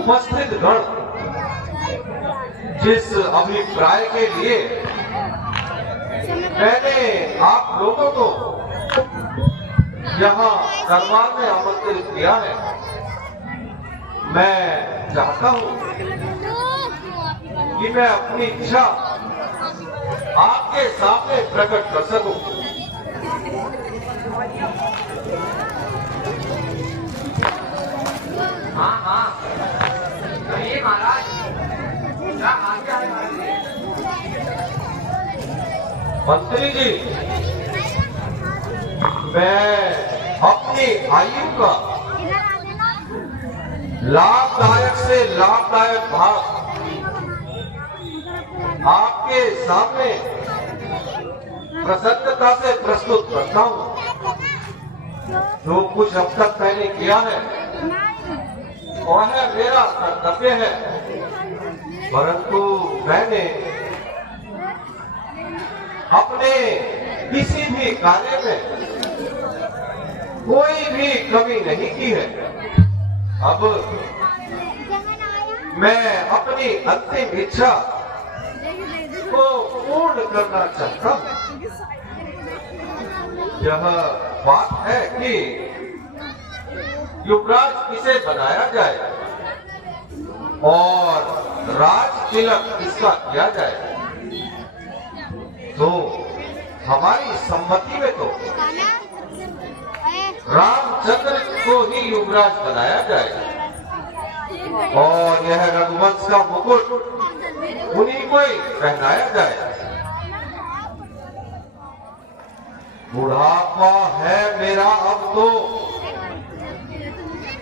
उपस्थित गण जिस अभिप्राय के लिए मैंने आप लोगों को यहाँ दरबार में आमंत्रित किया है, मैं चाहता हूँ कि मैं अपनी इच्छा आपके सामने प्रकट कर सकूं। हाँ हाँ, कहिए महाराज, क्या आज्ञा है महाराज? मंत्री जी, मैं अपनी आयु का लाभदायक से लाभदायक भाग आपके सामने प्रसन्नता से प्रस्तुत करता हूँ। जो कुछ अब तक मैंने किया है वह मेरा कर्तव्य है, परंतु मैंने अपने किसी भी कार्य में कोई भी कमी नहीं की है। अब मैं अपनी अंतिम इच्छा को पूर्ण करना चाहता हूँ। यह बात है कि युवराज किसे बनाया जाए और राज तिलक किसका किया जाए, तो हमारी सम्मति में तो रामचंद्र को ही युवराज बनाया जाए और यह रघुवंश का मुकुट उन्हीं को ही पहनाया जाए। बुढ़ापा है मेरा अब तो,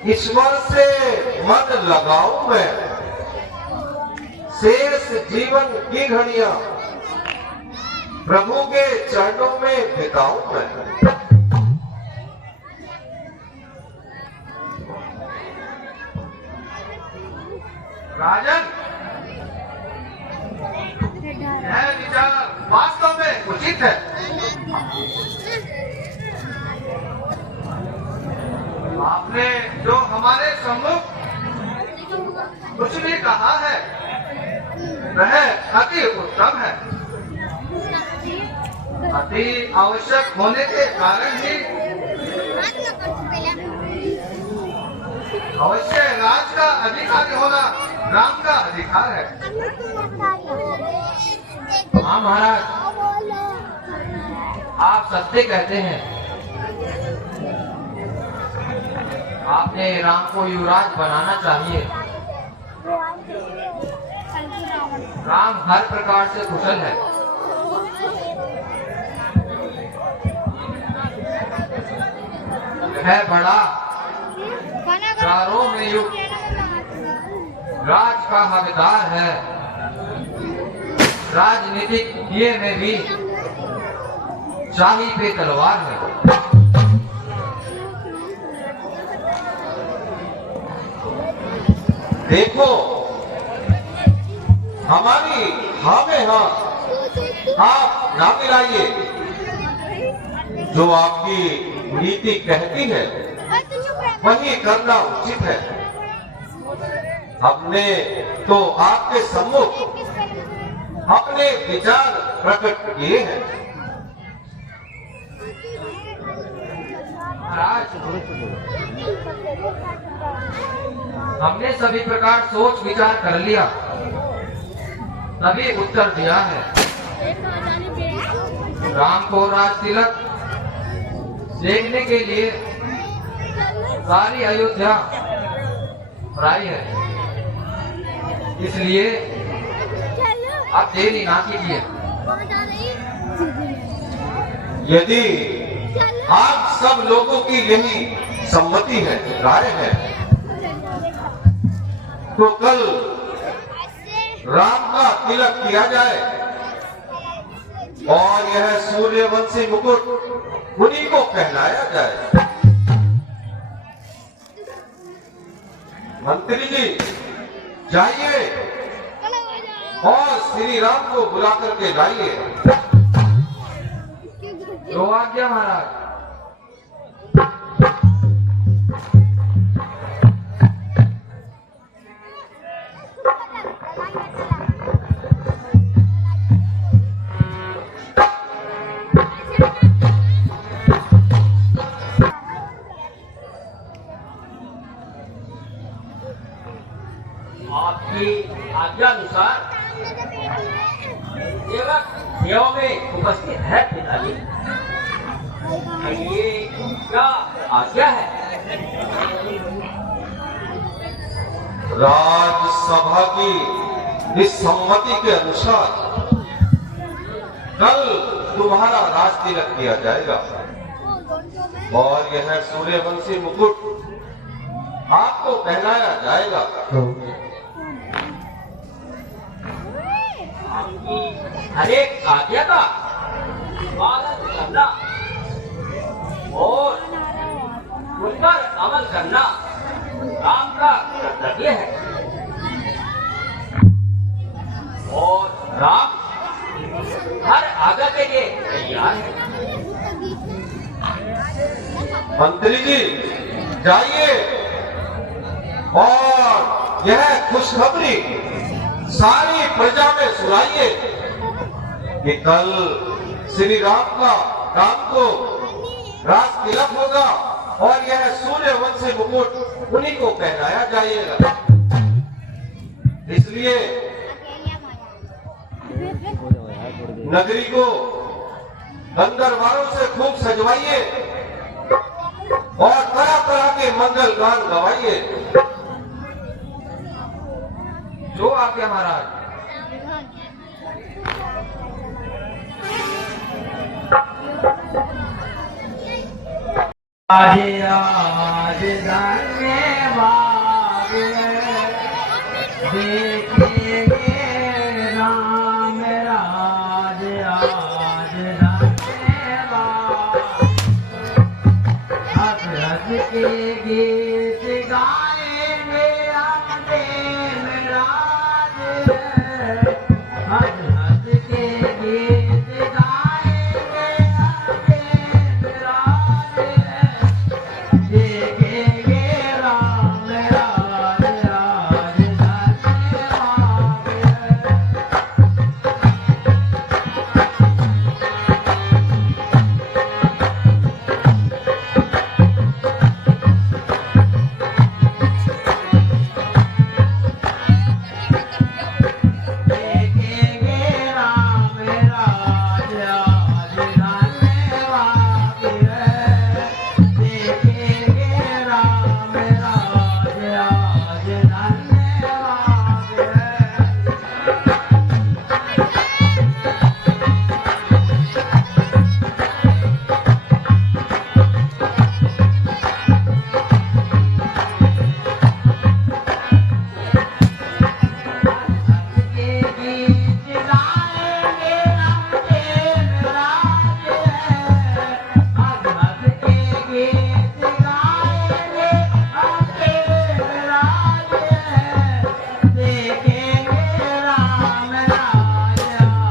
ईश्वर से मन लगाऊं मैं, शेष जीवन की घड़ियां प्रभु के चरणों में बिताऊं मैं। राजन, यह विचार वास्तव में उचित है। आपने जो हमारे सम्मुख कुछ भी कहा है वह अति उत्तम है। अति आवश्यक होने के कारण ही अवश्य राज का अधिकारी होना राम का अधिकार है। हाँ महाराज, आप सत्य कहते हैं। आपने राम को युवराज बनाना चाहिए। राम हर प्रकार से कुशल है। है बड़ा, चारों में युक्त, राज का हकदार है। राजनीतिक किए में भी शाही पे तलवार है। देखो, हमारी हाँ में हाँ आप ना मिलाइए। जो आपकी नीति कहती है वही करना उचित है। हमने तो आपके सम्मुख अपने विचार प्रकट किए हैं। महाराज, हमने सभी प्रकार सोच विचार कर लिया, तभी उत्तर दिया है। राम को राज तिलक देखने के लिए सारी अयोध्या आई है, इसलिए अब देरी ना कीजिए। यदि आप सब लोगों की यही सम्मति है, राय है, तो कल राम का तिलक किया जाए और यह सूर्यवंशी मुकुट उन्हीं को पहनाया जाए। मंत्री जी, जाइए और श्री राम को बुला करके लाइए। जो आज्ञा महाराज। आपकी आज्ञा अनुसार सेवक सेवा में उपस्थित है पिताजी। ये क्या आज्ञा है? राजसभा की इस सम्मति के अनुसार कल तुम्हारा राज तिलक किया जाएगा और यह सूर्यवंशी मुकुट आपको पहनाया जाएगा। आपकी हर एक आज्ञा का पालन करना और उन पर अमल करना राम का कर्तव्य है और राम हर आज्ञा के लिए तैयार है। मंत्री जी जाइए और यह खुशखबरी सारी प्रजा में सुनाइए कि कल श्री राम का काम को राज तिलक होगा और यह सूर्यवंशी मुकुट उन्हीं को पहनाया जाएगा। इसलिए नगरी को गंधर्वारों से खूब सजवाइए और तरह तरह के मंगल गान गवाइए। जो आज्ञा महाराज। आज आज धन्यवाद देखेंगे राम राज आज धन्यवाद। हंस हंस के गीत गाएंगे हम देव राज। हंस हंस के गीत गाएंगे हम देव राज। देखेंगे राम राज आज धन्यवाद। देखेंगे राम राज आज धन्यवाद। देखेंगे राम राज आज धन्यवाद। के गीत गाएंगे हम देव राज। हंस हंस के गीत गाएंगे हम देव राज। देखेंगे राम राज आज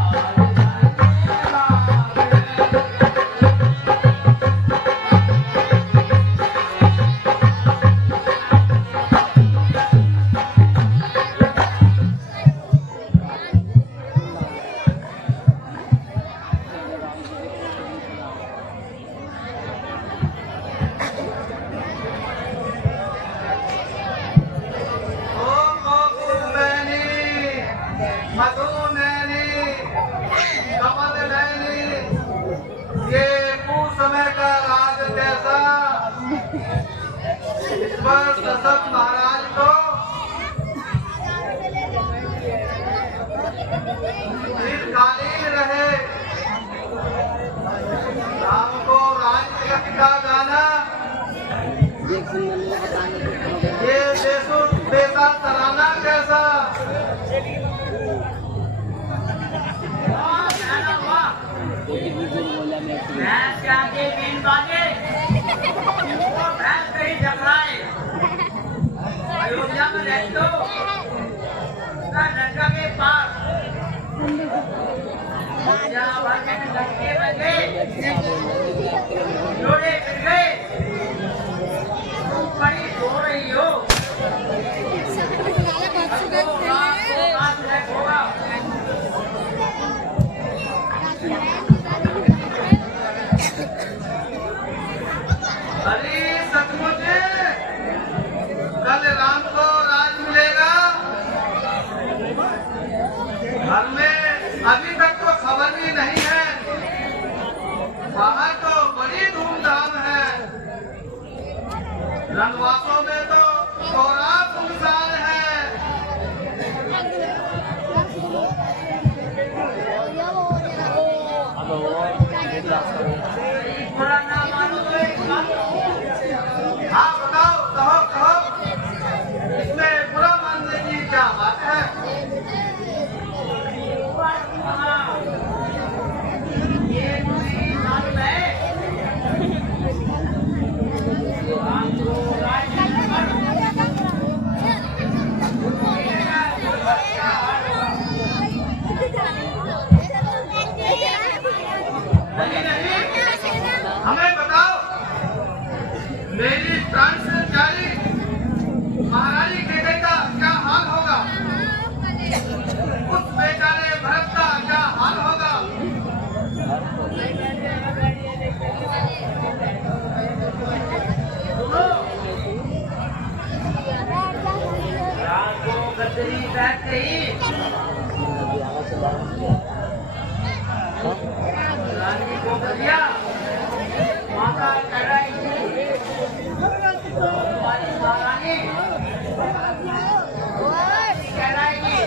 ये समय का राज कैसा इस पर दशरथ महाराज को दीर्घकालीन रहे। राम को राज तिलक का गाना ये देशों बेटा तराना कैसा। भैंस के आगे बीन बाजे और भैंस कहीं टकराए। अयोध्या में रह दो लंका के पास जहाँ भर में लड़के बजे जोड़े फिर गए। तुम बड़ी सो रही हो होगा। अरे सचमुच कल राम को राज मिलेगा। क्या बात है? ये नहीं मालूम है। आपको नहीं नहीं, हमें बताओ, मेरी प्राण से प्यारी महारानी केकई का क्या हाल होगा? उस बेचारे भरत का क्या हाल होगा? रात को गदरी बैठ गई। रानी को गलिया माता चढ़ाएगी। हमारी महारानी चढ़ाएगी।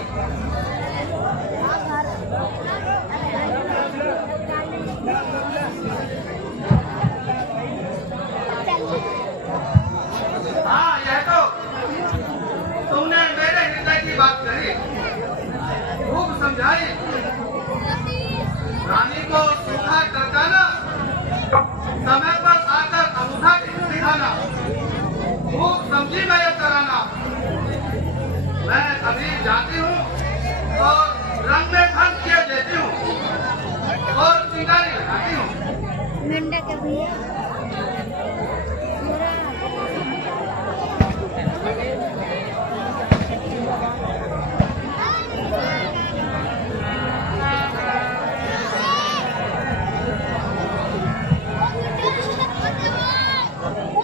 हाँ, यह तो तुमने मेरे हृदय की बात कही, खूब समझाई। रानी को सूखा टरकाना, समय पर आकर अंगूठा दिखाना, खूब समझी मैं ये कराना। मैं अभी जाती हूँ और रंग में भंग किए देती हूँ और चिंगारी लगाती हूँ। नंदा का भैया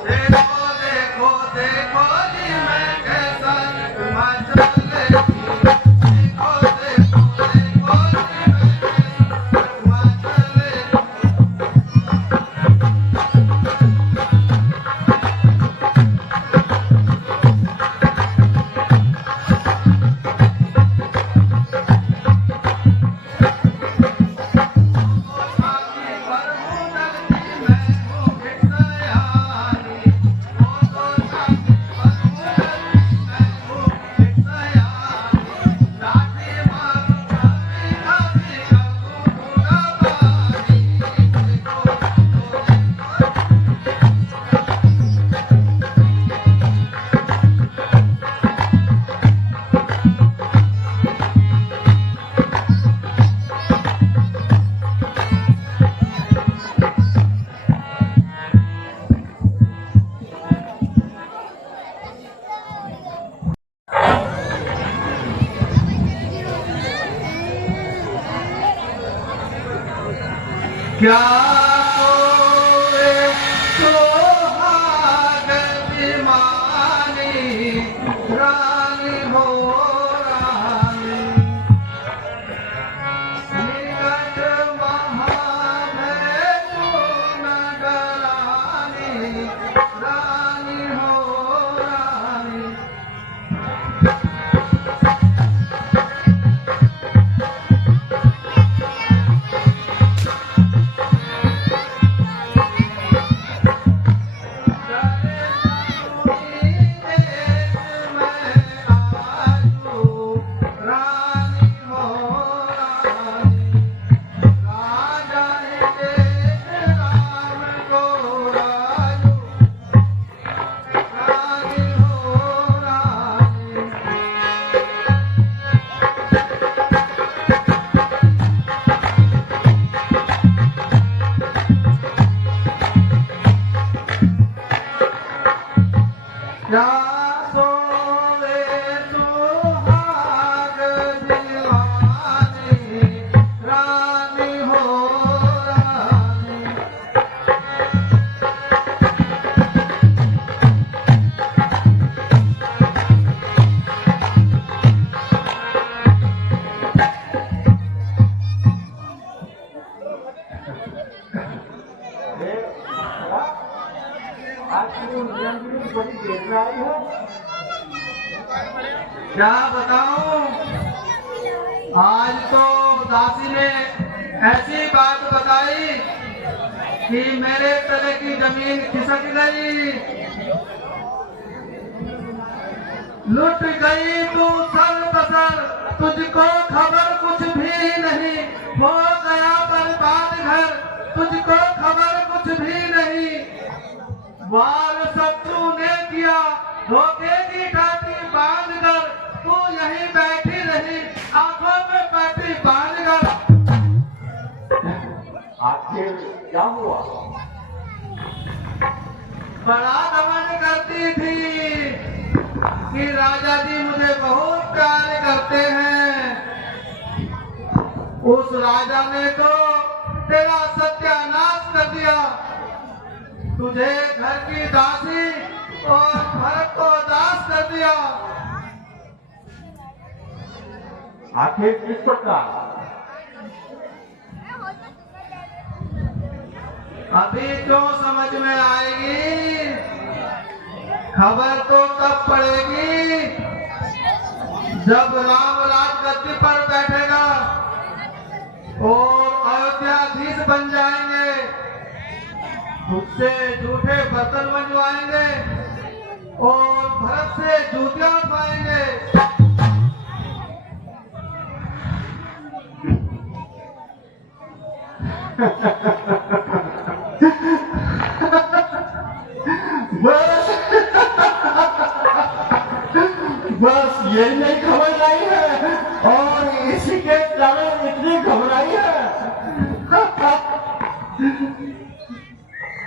देखो देखो देखो जी मैं कैसा हिमाचल लेती। देखो देखो देखो जी मैं कैसा हिमाचल लेती। छाती पर हूँ डरती मैं हूँ भिक्षयानी। वो तो छाती पर हूँ डरती मैं हूँ भिक्षयानी। लाठी मारूं खाती खाती करूँ बूढ़ा बानी। देखो देखो देखो क्या कोई सुहाग विमानी रानी हो रानी। निकट महाभय नगरानी रानी हो रानी। क्या बताऊं, आज तो दासी ने ऐसी बात बताई कि मेरे तले की जमीन खिसक गई। लुट गई तू सब तुझको खबर कुछ भी नहीं, हो गया बर्बाद घर, तुझको खबर कुछ भी नहीं। वार शत्रु ने किया धोखे की ठाठी बांध कर, तू यहीं बैठी रही आंखों में बैठी बांध कर। आखिर क्या हुआ? बड़ा दमन करती थी कि राजा जी मुझे बहुत प्यार करते हैं। उस राजा ने तो तेरा सत्यानाश कर दिया, तुझे घर की दासी और भरत को दास कर दिया। आखिर किस प्रकार? अभी क्यों समझ में आएगी, खबर तो तब पड़ेगी जब राम राज गद्दी पर बैठेगा और अयोध्याधीश बन जाएंगे, उससे झूठे बर्तन बनवाएंगे और भरत से जूतियां उठवाएंगे। बस यही नहीं खबर लाई है और इसी के कारण इतनी घबराई है।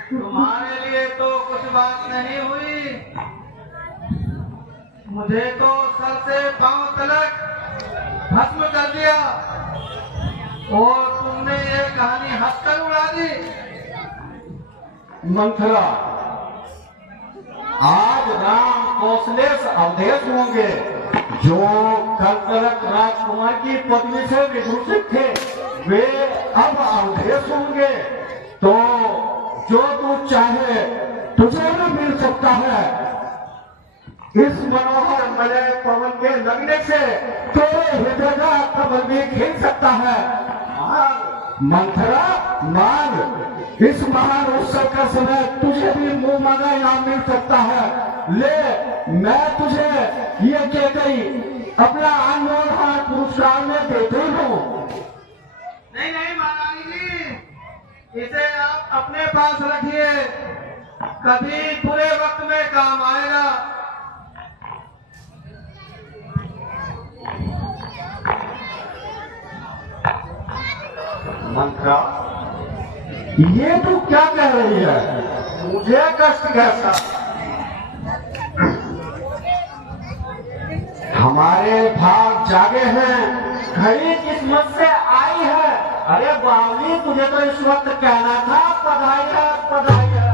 तुम्हारे लिए तो कुछ बात नहीं हुई, मुझे तो सर से पांव तलक भस्म कर दिया और तुमने ये कहानी हंसकर उड़ा दी। मंथरा, आज राम कौशलेश अवधेश होंगे जो कर्करक राजकुमार की पत्नी से विदूषित थे, वे अब अवधेश होंगे। तो जो तू चाहे तुझे भी मिल सकता है। इस मनोहर मलय पवन के लगने से तेरे हृदय का कमल भी खिल सकता है। मंथरा मांग, इस महान उत्सव का समय तुझे भी मुंह मांगा इनाम मिल सकता है। ले, मैं तुझे ये कहकर अपना अनमोल हाथ पुरस्कार में देती हूँ। नहीं नहीं महारानी जी, इसे आप अपने पास रखिए, कभी बुरे वक्त में काम आएगा। मंत्रा, ये तू क्या कह रही है? मुझे कष्ट कैसा? हमारे भाग जागे हैं, घड़ी किस्मत से आई है। अरे बावली, तुझे तो इस वक्त कहना था बधाई है, बधाई है।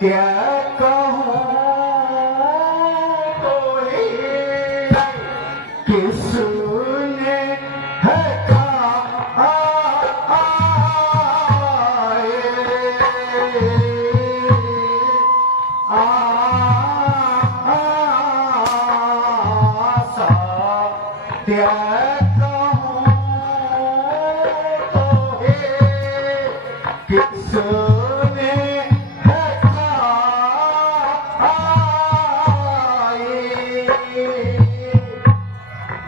क्या कहूँ तो ही किसने है क्या कहूँ तो हे किसने है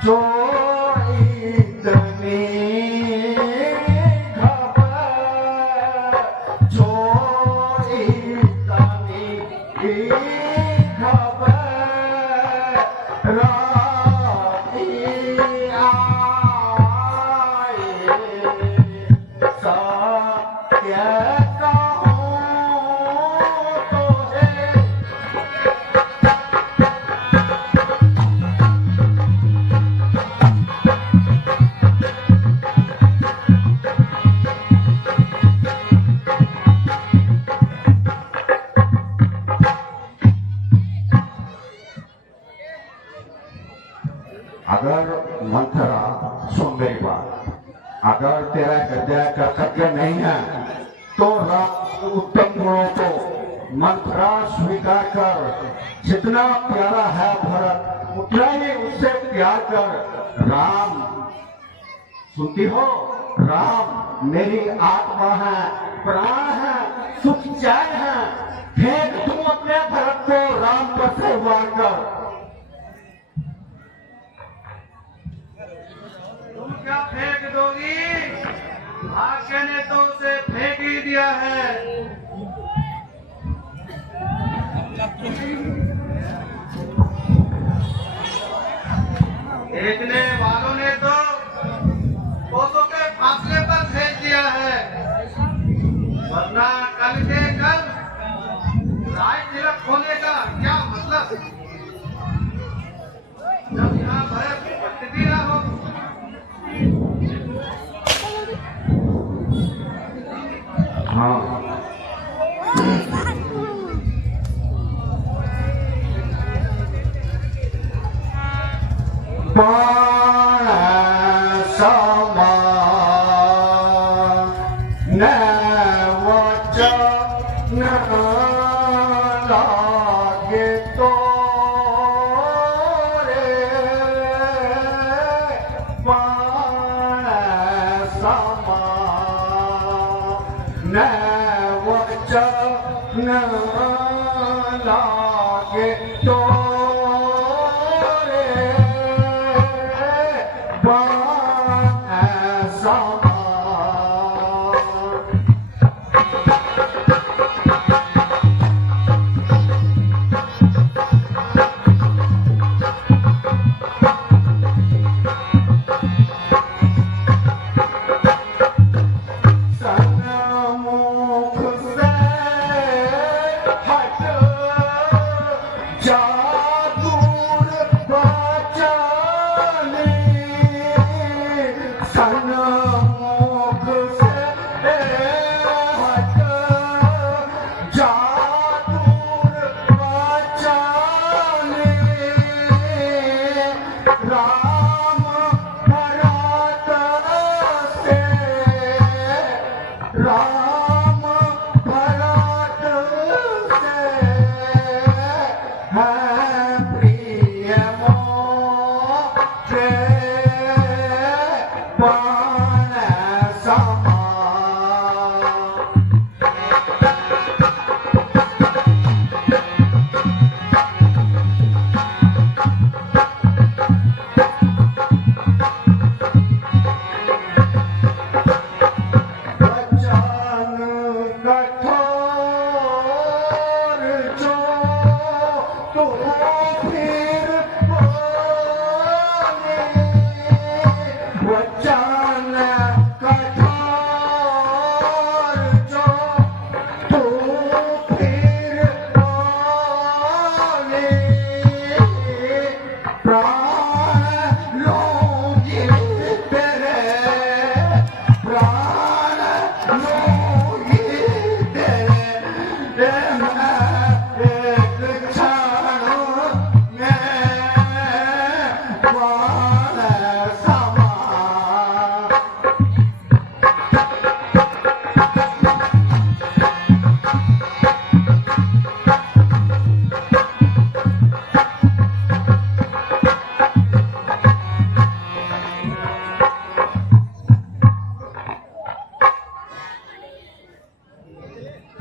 जो इतनी खबर जो इतनी खबर राती आए सत्य कहूँ तो है अगर मंथरा सुन मेरी बात, अगर तेरा हृदय कर्तव्य नहीं है तो राम उत्तम गुणों को मंथरा स्वीकार कर। जितना प्यारा है भरत उतना ही उससे प्यार कर। राम सुनती हो, राम मेरी आत्मा है, प्राण है, सुख चैन है। फेंक तुम अपने भरत को राम पर से वार कर। तुम क्या फेंक दोगी? भाग्य ने तो उसे फेंक ही दिया है। फेंकने वालों ने तो कोसों के फासले पर फेंक दिया है, वरना कल के कल राय तिलक होने का क्या मतलब? जब यहाँ भरत उपस्थिति न हो हाँ समान वचन लागे तो रे समान वचन लागे तो जा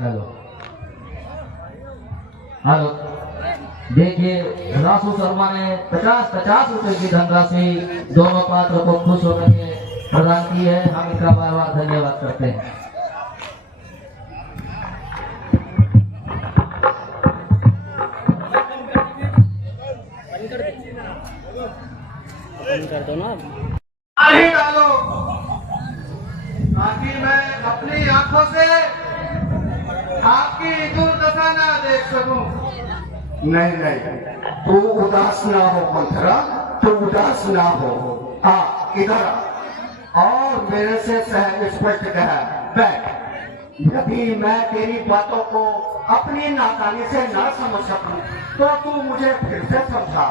हेलो हेलो, देखिए रासू शर्मा ने 50-50 रुपए की धनराशि दोनों पात्र को खुश होने के प्रदान की है। हम इनका बार बार धन्यवाद करते हैं। नहीं डालो ताकि मैं अपनी आंखों से आपकी दुर्दशा ना देख सकूं। नहीं नहीं, तू उदास ना हो मंथरा, तू उदास ना हो। आ इधर आ, और मेरे से सह स्पष्ट कह बैठ। यदि मैं तेरी बातों को अपनी नाकानी से ना समझ सकूं तो तू मुझे फिर से समझा।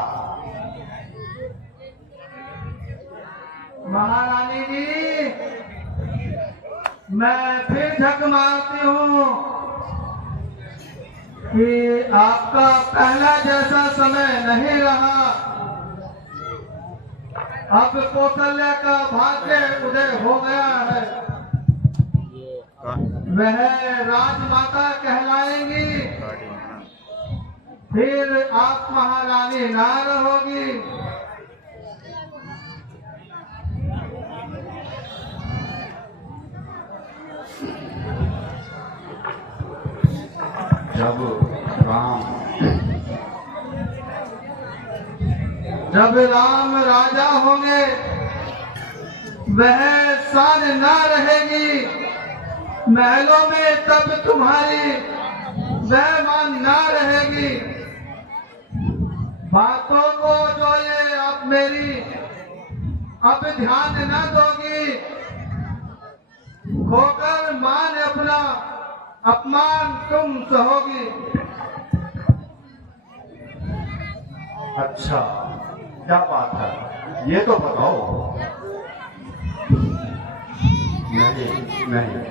महारानी जी, मैं फिर झक मारती हूँ कि आपका पहला जैसा समय नहीं रहा। अब कौशल्या का भाग्य उदय हो गया है। वह राजमाता कहलाएंगी, फिर आप महारानी ना रहोगी। जब राम राजा होंगे वह शान ना रहेगी महलों में, तब तुम्हारी वह मान ना रहेगी। बातों को जो ये आप मेरी अब ध्यान न दोगी, खोकर मान अपना अपमान तुम सहोगी। अच्छा, क्या बात है ये तो बताओ। नहीं नहीं,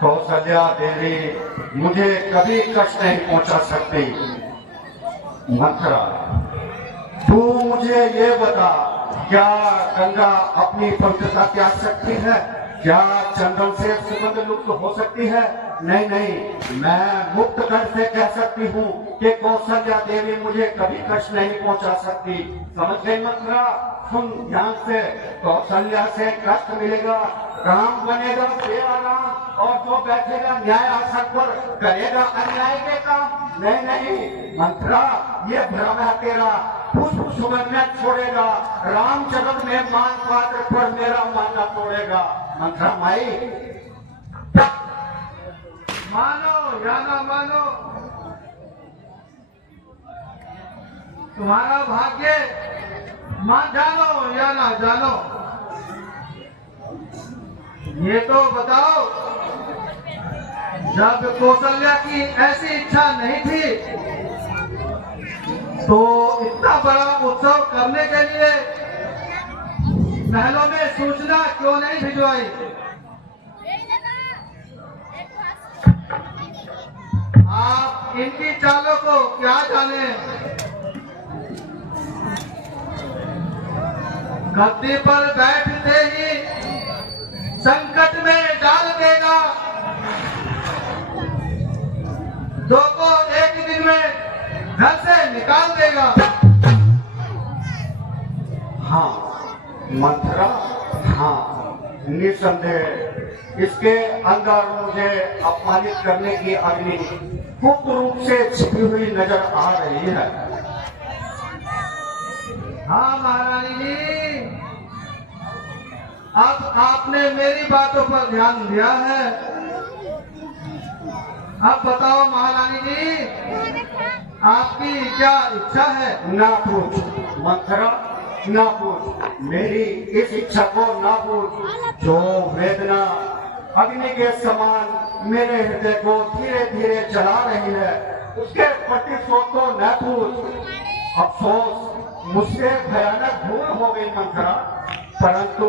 कौशल्या देवी मुझे कभी कष्ट नहीं पहुंचा सकती। मंथरा, तू मुझे ये बता, क्या गंगा अपनी पवित्रता त्याग सकती है? क्या चंदन से सुगंध लुप्त हो सकती है? नहीं नहीं, मैं मुक्त कर से कह सकती हूँ कि कौशल्या देवी मुझे कभी कष्ट नहीं पहुंचा सकती। समझ गई मंथरा? सुन ध्यान से, कौशल्या से कष्ट मिलेगा, राम बनेगा बेआराम, और जो बैठेगा न्याय आसन पर करेगा अन्याय के काम। नहीं नहीं मंथरा, ये भ्रम है तेरा। पुष्प सुगंध में छोड़ेगा, राम जगत में मान पात्र पर मेरा मानना तोड़ेगा। मंथरा माई, मानो या ना मानो, तुम्हारा भाग्य मान जानो या ना जानो, ये तो बताओ। जब कौशल्या की ऐसी इच्छा नहीं थी तो इतना बड़ा उत्सव करने के लिए महलों में सूचना क्यों नहीं भिजवाई? आप इनकी चालों को क्या जाने? गद्दी पर बैठते ही संकट में डाल देगा, दो को एक दिन में घर से निकाल देगा। हाँ मंथरा, हाँ निसंदेह इसके अंदर मुझे अपमानित करने की अग्नि गुप्त रूप से छिपी हुई नजर आ रही है। हाँ महारानी जी, अब आपने मेरी बातों पर ध्यान दिया है। अब बताओ महारानी जी, आपकी क्या इच्छा है? ना पूछ मंथरा, ना पूछ, मेरी इस इच्छा को ना पूछ। जो वेदना अग्नि के समान मेरे हृदय को धीरे धीरे जला रही है, उसके प्रतिशोध को न पूछ। अफसोस मुझसे भयानक भूल हो गई मंथरा, परंतु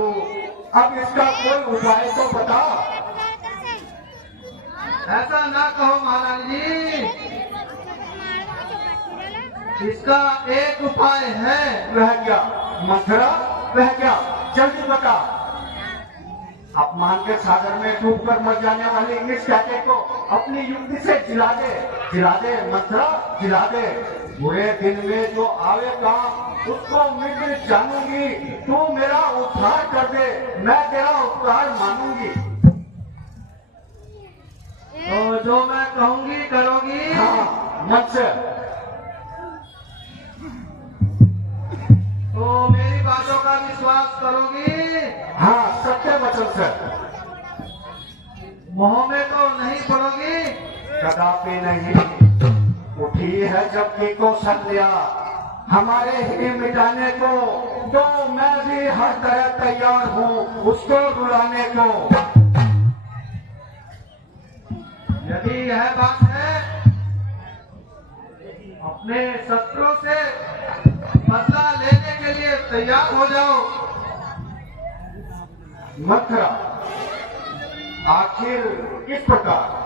अब इसका कोई उपाय तो बता। ऐसा ना कहो महारानी जी, इसका एक उपाय है। वह क्या मंथरा, वह क्या? जल्दी बता। अपमान के सागर में डूबकर मर जाने वाले इस कैटे को अपनी युक्ति से जिला दे मंत्रा, जिला दे। बुरे दिन में जो आवेगा उसको मिट जानूंगी। तू मेरा उद्धार कर दे, मैं तेरा उपकार मानूंगी। तो जो मैं कहूंगी करोगी? हाँ, मन से। तो मेरी बातों का विश्वास करोगी? हाँ, सत्य वचन से। मोह में तो नहीं पड़ोगी? कदापि नहीं। उठी है जब की कौशल्या हमारे ही मिटाने को, तो मैं भी हर तरह तैयार हूँ उसको रुलाने को। यदि यह बात है, अपने शत्रुओं से बदला लेने के लिए तैयार हो जाओ। मंत्रा, आखिर किस प्रकार?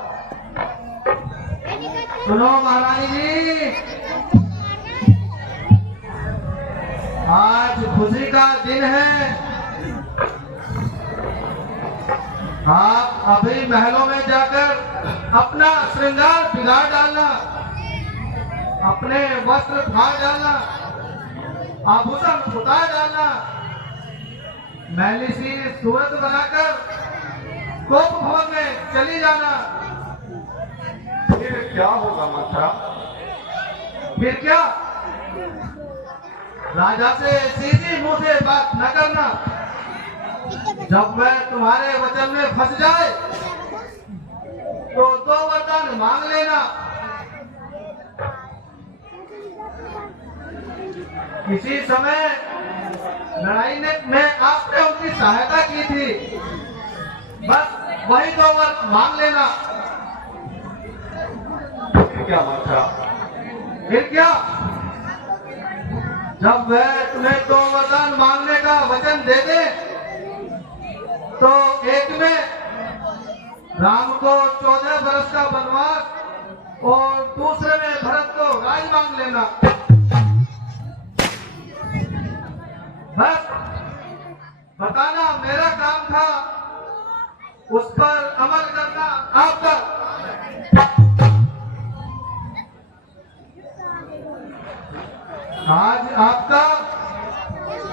सुनो महारानी जी, आज खुशी का दिन है। आप अभी महलों में जाकर अपना श्रृंगार बिगाड़ डालना, अपने वस्त्र फाड़ डालना, आभूषण उतार डालना, मैली सी सूरत बनाकर कोप भवन में चली जाना। फिर क्या होगा मंत्रा? फिर क्या? राजा से सीधी मुंह से बात न करना। जब वह तुम्हारे वचन में फंस जाए तो 2 वरदान मांग लेना। किसी समय लड़ाई में आपने उनकी सहायता की थी, बस वही 2 वर मांग लेना। फिर क्या मंत्रा? फिर क्या? जब वह तुम्हें 2 वरदान मांगने का वचन दे दे, तो एक में राम को 14 वर्ष का वनवास और दूसरे में भरत को राज मांग लेना। बस बताना मेरा काम था, उस पर अमल करना आपका। आज आपका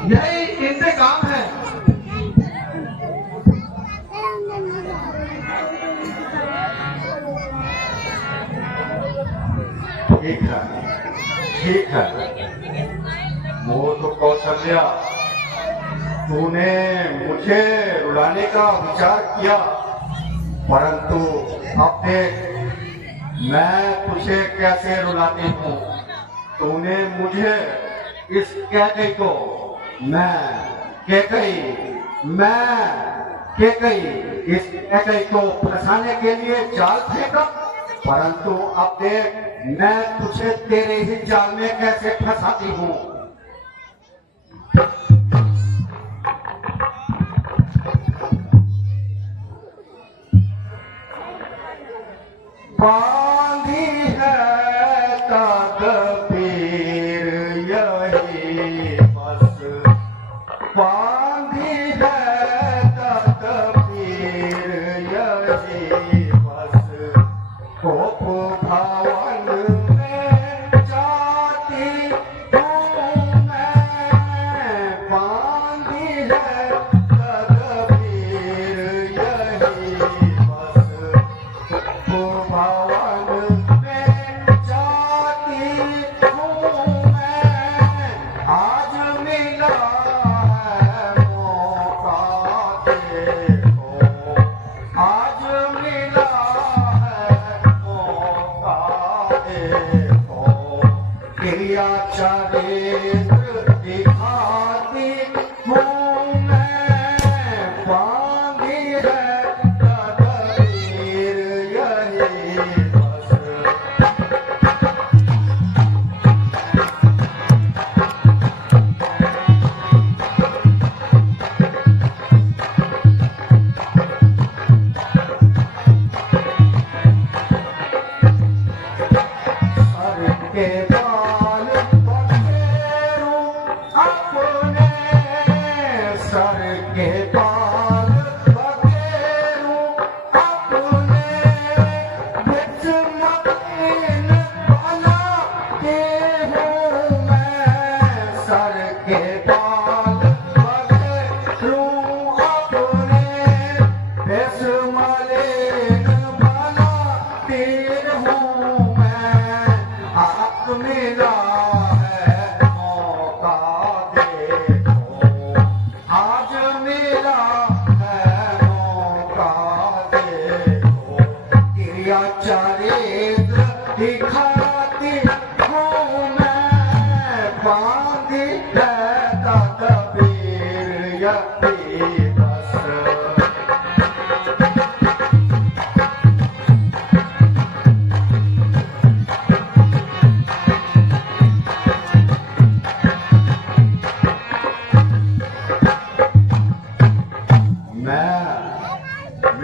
यही इंतकाम है। ठीक है, ठीक है। वो तो कौशल्या, तूने मुझे रुलाने का विचार किया, परंतु अब देख मैं तुझे कैसे रुलाती हूँ। तूने मुझे इस कैकई को इस कैकई को फंसाने के लिए जाल फेंका, परंतु अब देख मैं तुझे तेरे ही जाल में कैसे फंसाती हूँ। बांधी है तकदीर यही बस, बांधी है तकदीर यही बस। कोप भवन में जाती हूँ मैं, बांधी है तकदीर यही बस। भवन में जाती हूँ मैं, आज मिला है मौका देखो, आज मिला है मौका देखो। क्रिया चरित्र दिखाती हूँ मैं, बांधी है तकदीर यही बस। सर के बाल पखेरू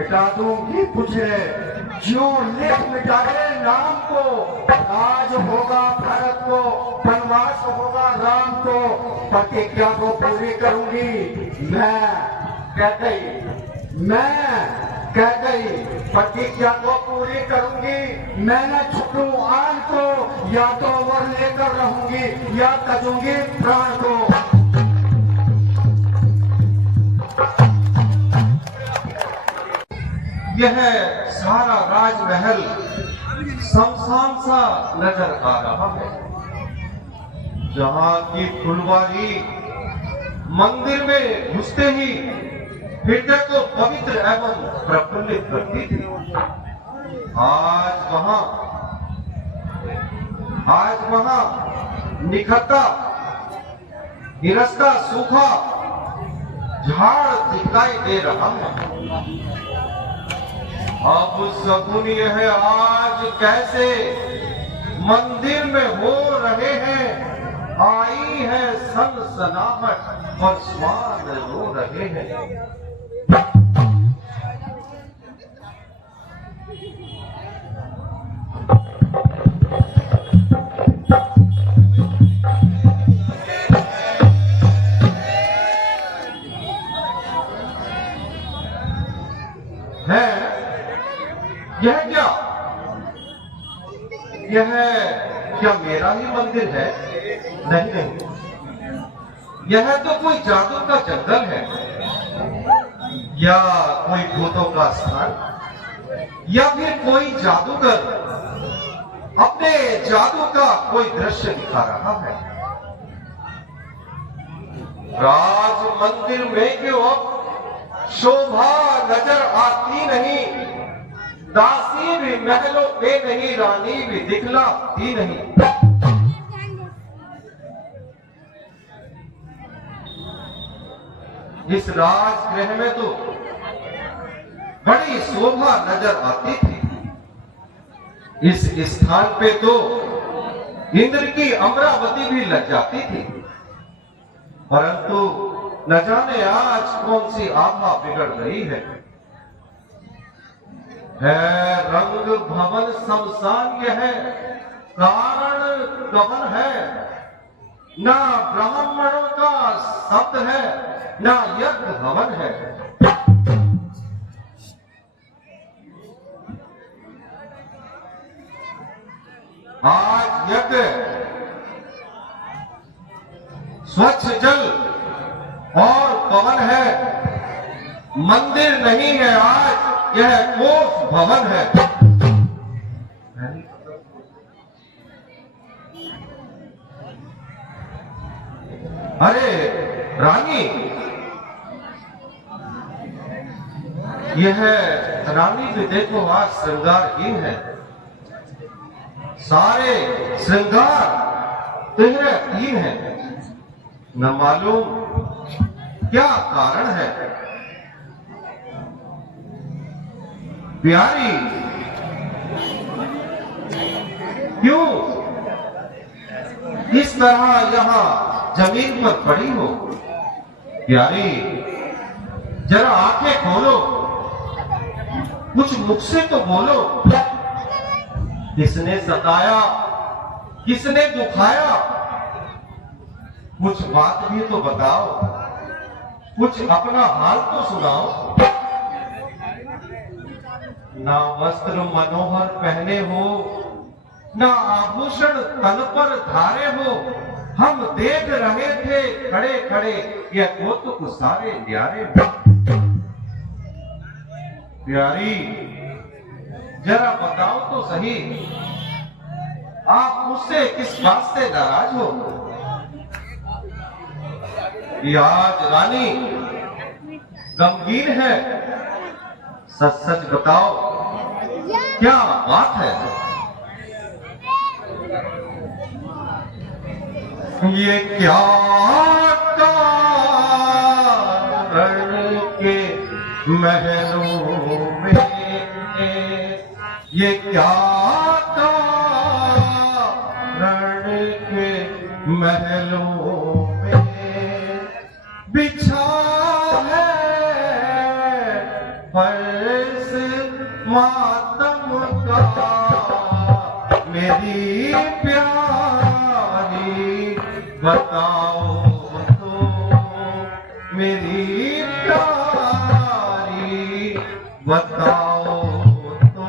मिटा दूंगी तुझे, जो लिख मिटाए नाम को। राज होगा भारत को, वनवास होगा राम को, प्रतिज्ञा को पूरी करूंगी। मैं कह गई प्रतिज्ञा को पूरी करूंगी। मैं न छुटू आन को, या तो वर लेकर रहूंगी या तजूंगी प्राण को। यह सारा राजमहल शमशान सा नजर आ रहा है। जहां की फुलवारी मंदिर में घुसते ही हृदय को पवित्र एवं प्रफुल्लित करती थी, आज वहां निखरता गिरसता सूखा झाड़ दिखाई दे रहा है। अब सगुन यह आज कैसे मंदिर में हो रहे हैं। आई है सनसनाहट और स्वाद रो रहे हैं। यह क्या मेरा ही मंदिर है? नहीं, यह तो कोई जादू का जंगल है, या कोई भूतों का स्थान, या फिर कोई जादूगर अपने जादू का कोई दृश्य दिखा रहा है। राज मंदिर में क्यों शोभा नजर आती नहीं, दासी भी महलों में नहीं, रानी भी दिखलाती नहीं। इस राजगृह में तो बड़ी शोभा नजर आती थी। इस स्थान पे तो इंद्र की अमरावती भी लग जाती थी, परंतु न जाने आज कौन सी आभा बिगड़ गई है। रंग भवन शमशान यह कारण गमन है, ना ब्राह्मणों का शब्द है, ना यज्ञ भवन है। आज यज्ञ स्वच्छ जल और पवन है, मंदिर नहीं है, आज यह कोष भवन है। अरे रानी, यह रानी भी देखो आज श्रृंगारहीन है। सारे श्रृंगार तेहरीन है, न मालूम क्या कारण है। प्यारी, क्यों इस तरह यहां जमीन पर पड़ी हो? प्यारी, जरा आंखें खोलो, कुछ मुख से तो बोलो। किसने सताया, किसने दुखाया? कुछ बात भी तो बताओ, कुछ अपना हाल तो सुनाओ। ना वस्त्र मनोहर पहने हो, ना आभूषण तन पर धारे हो, हम देख रहे थे खड़े खड़े यह कौतुक सारे न्यारे। प्यारी, जरा बताओ तो सही, आप मुझसे किस बात से नाराज हो? ये आज रानी गमगीन है, सच सच बताओ क्या बात है? ये क्या कारण के महलों में, ये क्या कारण के महलों में बिछा है फर्श मातम का मेरी प्यारी बताओ तो मेरी प्यारी बताओ तो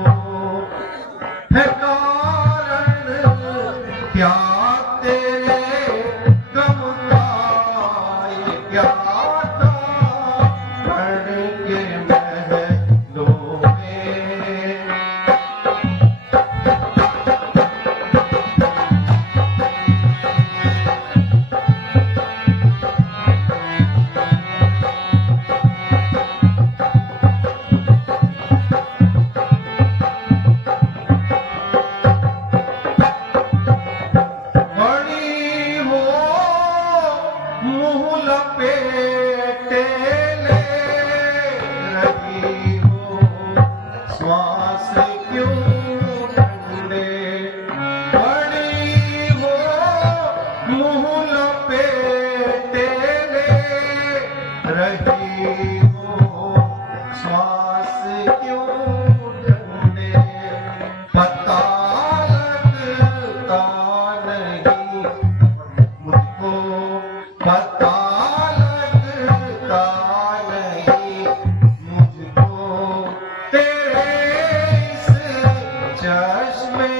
है कारण क्या तेरे गम का ये क्या कारण के महलों में बड़ी हो मुँह लपेटे ले रही हो श्वास क्यों ठंडे बड़ी हो मुँह लपेटे ले रही हो श्वास क्यों ठंडे पता लगता नहीं मुझको पता लगता नहीं मुझको तेरे इस चश्मे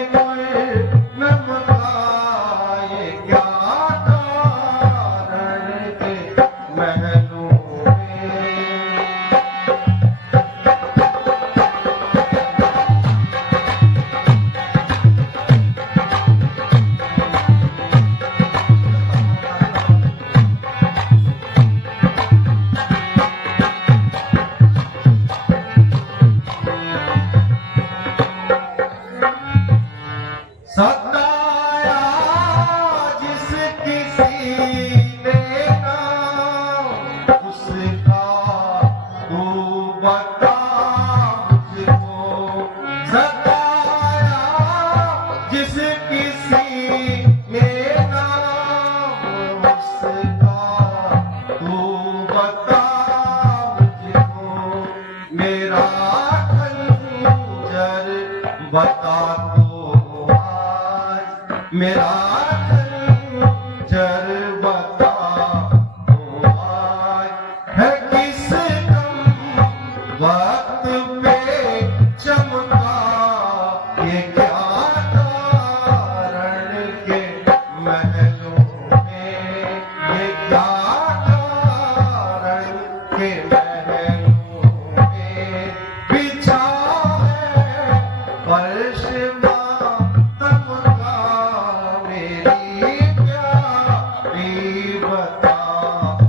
नम का ये क्या कारण के महलों में सताया जिस किसी ने नाम उसका तू बता मुझको सताया जिस किसी ने नाम उसका तू बता मुझको मेरा खंजर बता तो मेरा खंजर बता तो आज है किस कम वक्त पे चमका ये क्या कारण के महलों में ये क्या कारण के महलों में बिछा है फर्श मातम का मेरी प्यारी बताओ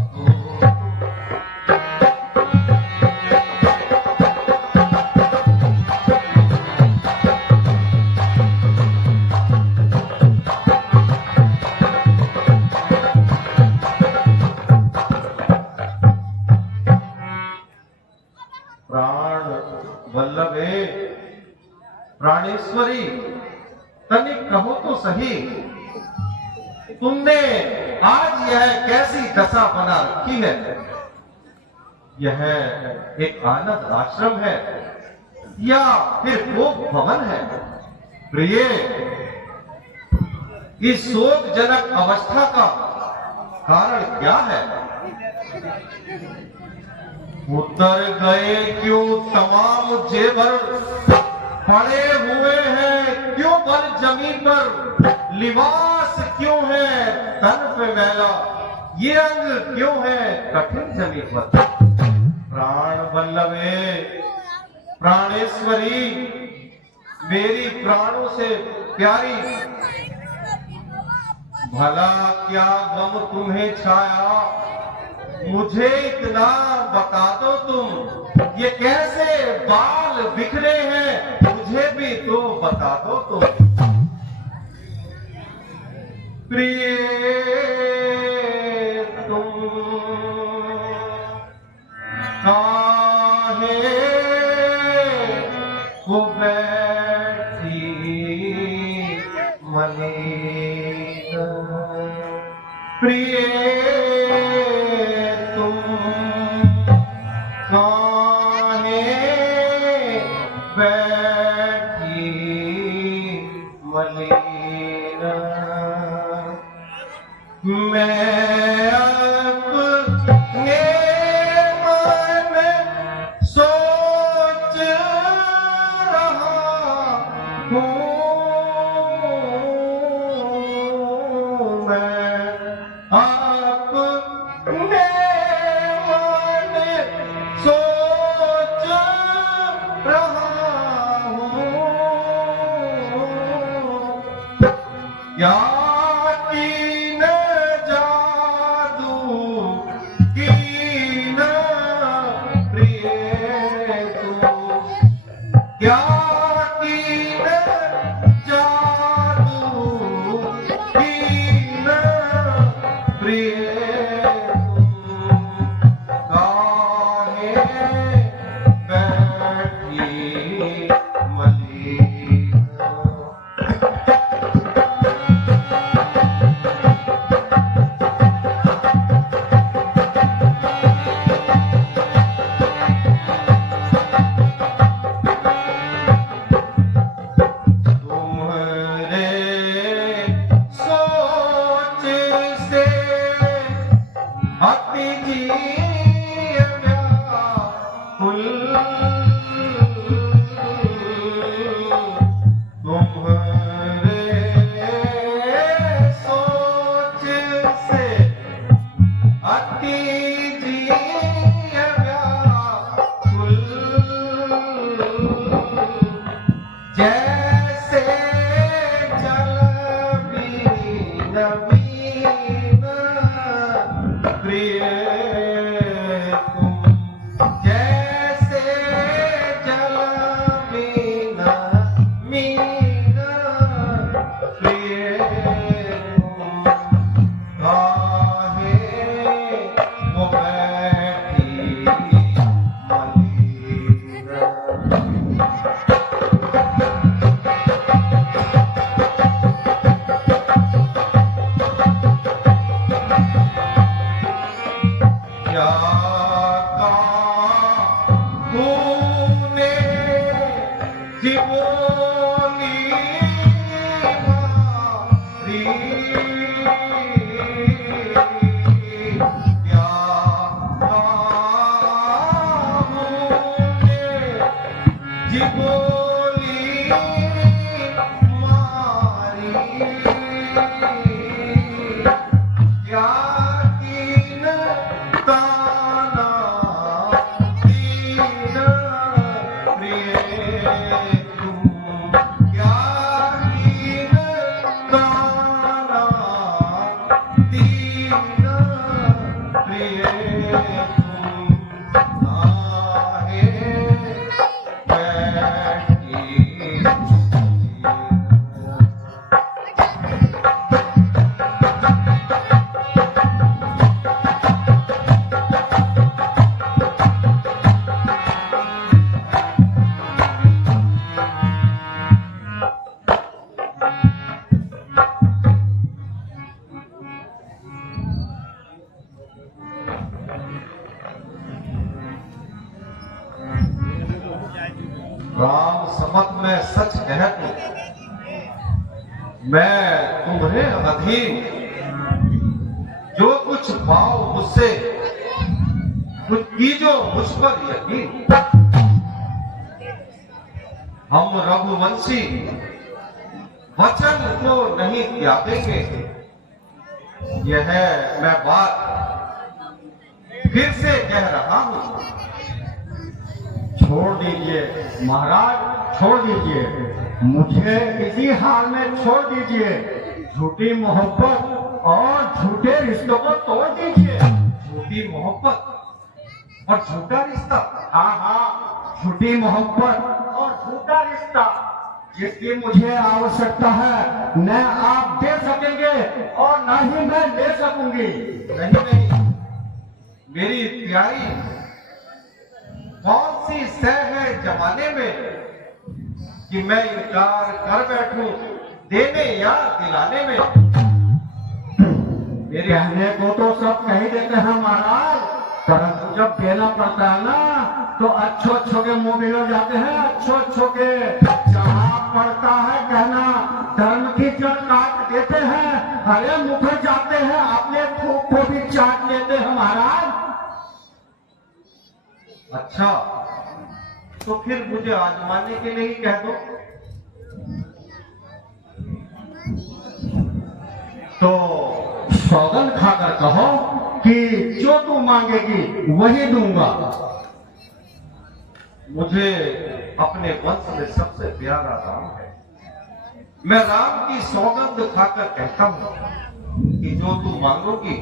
प्राण वल्लभे प्राणेश्वरी तनिक कहो तो सही तुमने आज यह कैसी दशा बना रखी है यह एक आनंद आश्रम है या फिर भोग भवन है प्रिय इस शोकजनक अवस्था का कारण क्या है उतर गए क्यों तमाम जेवर पड़े हुए हैं क्यों बल जमीन पर लिबास क्यों है तन पे मैला ये अंग क्यों है कठिन जमीन पर प्राण वल्लभे प्राणेश्वरी मेरी प्राणों से प्यारी भला क्या गम तुम्हें छाया मुझे इतना बता दो तुम ये कैसे बाल बिखरे हैं मुझे भी तो बता दो तुम प्रिय तुम काहे को बैठी मलिन प्रिय तुम काहे बैठी मलिन मैं अपने मन सोच रहा हूँ मैं अपने मन सोच रहा हूँ या कीन जादू कीन प्रिय तू क्या कीन जादू कीन प्रिय काहे बैठी मलिन तुम्हारे सोच से अति जी व्याकुल तुम्हारे सोच से अति जी व्याकुल जैसे जल बीन बीन प्रिय तुम जैसे जल बीन बीन प्रिय तुम काहे वो बैठी मलिन क्या तूने जीवोनी मारी क्या तूने जीवोनी मारी क्या कीन ताना दीन प्रिय तुम क्या कीन ताना दीन प्रिय तुम काहे बैठी राम समत में सच कहत मैं तुम्हारे अधीन जो कुछ पाओ मुझसे कुछ कीजो मुझ पर यकीन हम रघुवंशी वचन को नहीं त्यागेंगे यह मैं बात फिर से कह रहा हूं छोड़ दीजिए महाराज, छोड़ दीजिए, मुझे इसी हाल में छोड़ दीजिए। झूठी मोहब्बत और झूठे रिश्तों को तोड़ दीजिए। झूठी मोहब्बत और झूठा रिश्ता हाँ हाँ, झूठी मोहब्बत और झूठा रिश्ता जिसकी मुझे आवश्यकता है न आप दे सकेंगे और न ही मैं ले सकूंगी। नहीं मेरी प्यारी कौन सी सह है जमाने में कि मैं इनकार कर बैठूं देने या दिलाने में। मेरे कहने को तो सब कह देते हैं महाराज, परंतु जब देना पड़ता है ना तो अच्छो अच्छो के मुंह बिगड़ जाते हैं, अच्छो अच्छो के जहाँ पड़ता है कहना धर्म की जड़ काट देते हैं, अरे मुखर जाते हैं, अपने थूक को भी चाट लेते हैं महाराज। अच्छा, तो फिर मुझे आजमाने के लिए ही कह दो। तो सौगंध खाकर कहो कि जो तू मांगेगी वही दूंगा। मुझे अपने वंश में सबसे प्यारा राम है। मैं राम की सौगंध खाकर कहता हूं कि जो तू मांगोगी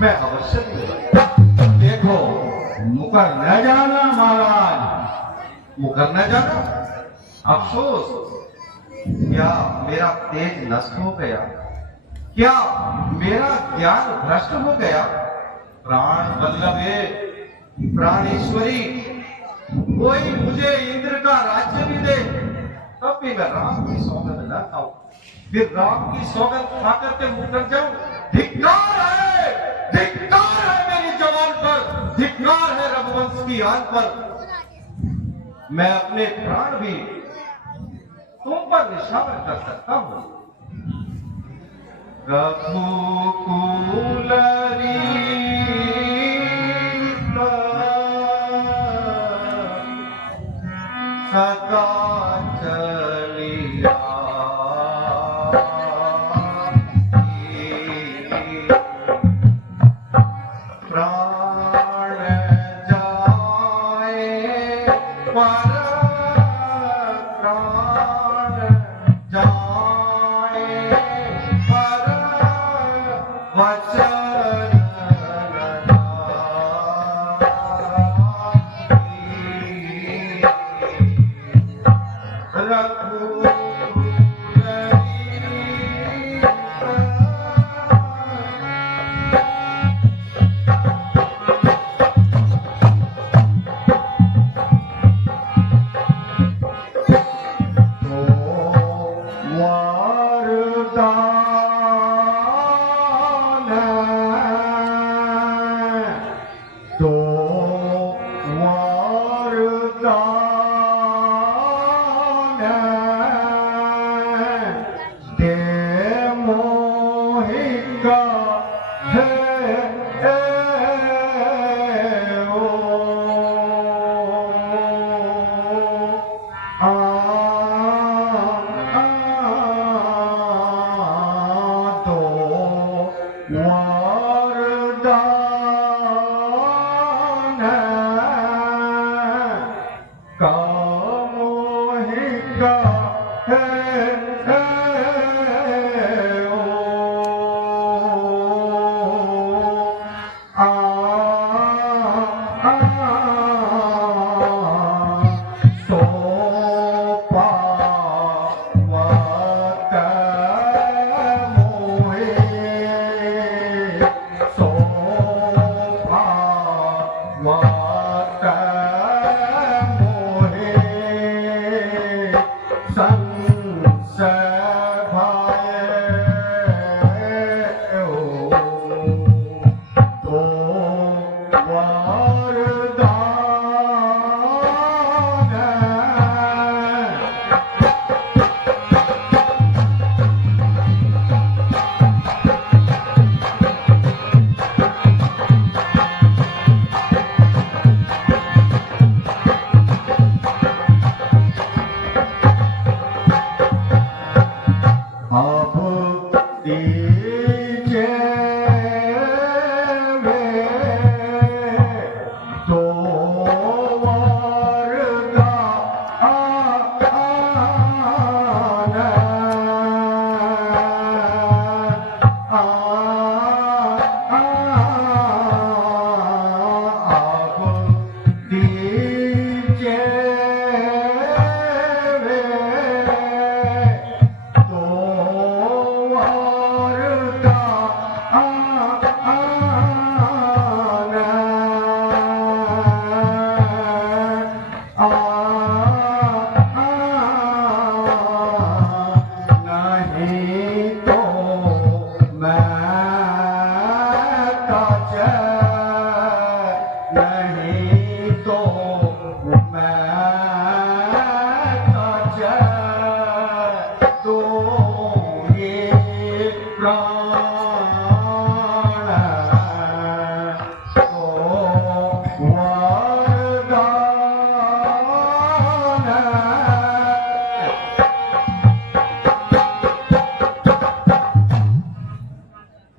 मैं अवश्य दूंगा। देखो मुकर न जाना महाराज, मुकर न जाना। अफसोस, क्या मेरा तेज नष्ट हो गया? क्या मेरा ज्ञान भ्रष्ट हो गया? प्राण वल्लभे, प्राणेश्वरी, कोई मुझे इंद्र का राज्य भी दे, तब भी मैं राम की सौगंध न खाऊं, फिर राम की सौगंध खा करके मुकर जाऊं। धिक्कार है, धिक्कार है मेरी जवान पर, धिक्कार है रघुवंश की आन पर। मैं अपने प्राण भी तुम पर निशावर कर सकता हूं। रघुकुल रीता सदा चलिया, प्राण जाए पर प्राण जाए पर वचन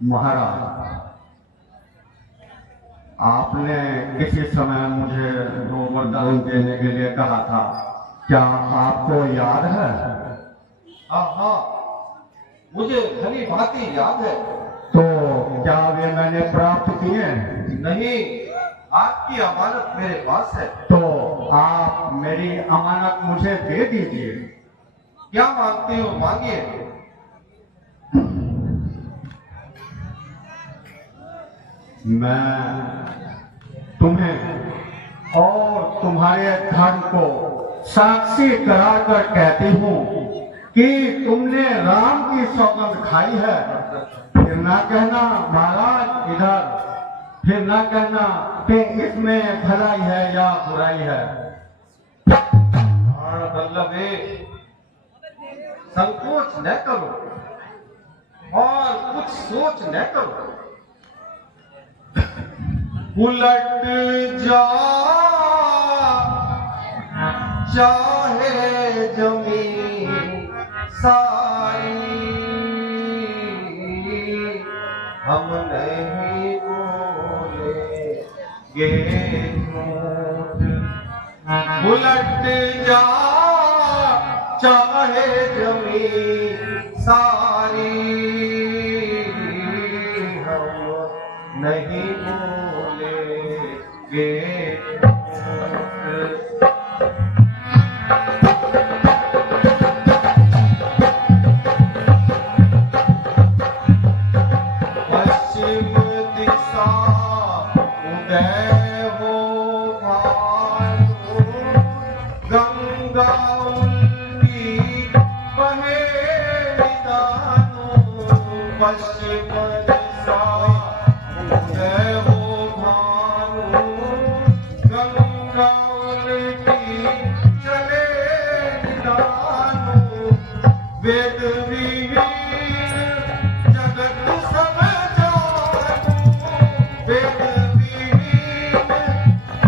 महाराज, आपने किसी समय मुझे जो वरदान देने के लिए कहा था, क्या आपको याद है? हाँ हाँ, मुझे भली भांति याद है। तो क्या वे मैंने प्राप्त किए? नहीं, आपकी अमानत मेरे पास है। तो आप मेरी अमानत मुझे दे दीजिए। क्या मांगते हो, मांगिए। मैं तुम्हें और तुम्हारे धर्म को साक्षी कराकर कहती हूँ कि तुमने राम की सौगंध खाई है। फिर ना कहना महाराज इधर, फिर ना कहना कि इसमें भलाई है या बुराई है। प्राण वल्लभे, संकोच न करो और कुछ सोच न करो। उलट जा चाहे जमीन सारी, हम नहीं बोलेंगे झूठ। उलट जा चाहे जमीन सारी, हम नहीं बोलेंगे झूठ। पश्चिम दिशा उदय हो भानु, गंगा उल्टी बहे निदानु। पश्चिम दिशा उदय हो भानु, गंगा उल्टी चले निदानु। वेद विहीन जगत सब जानु, वेद विहीन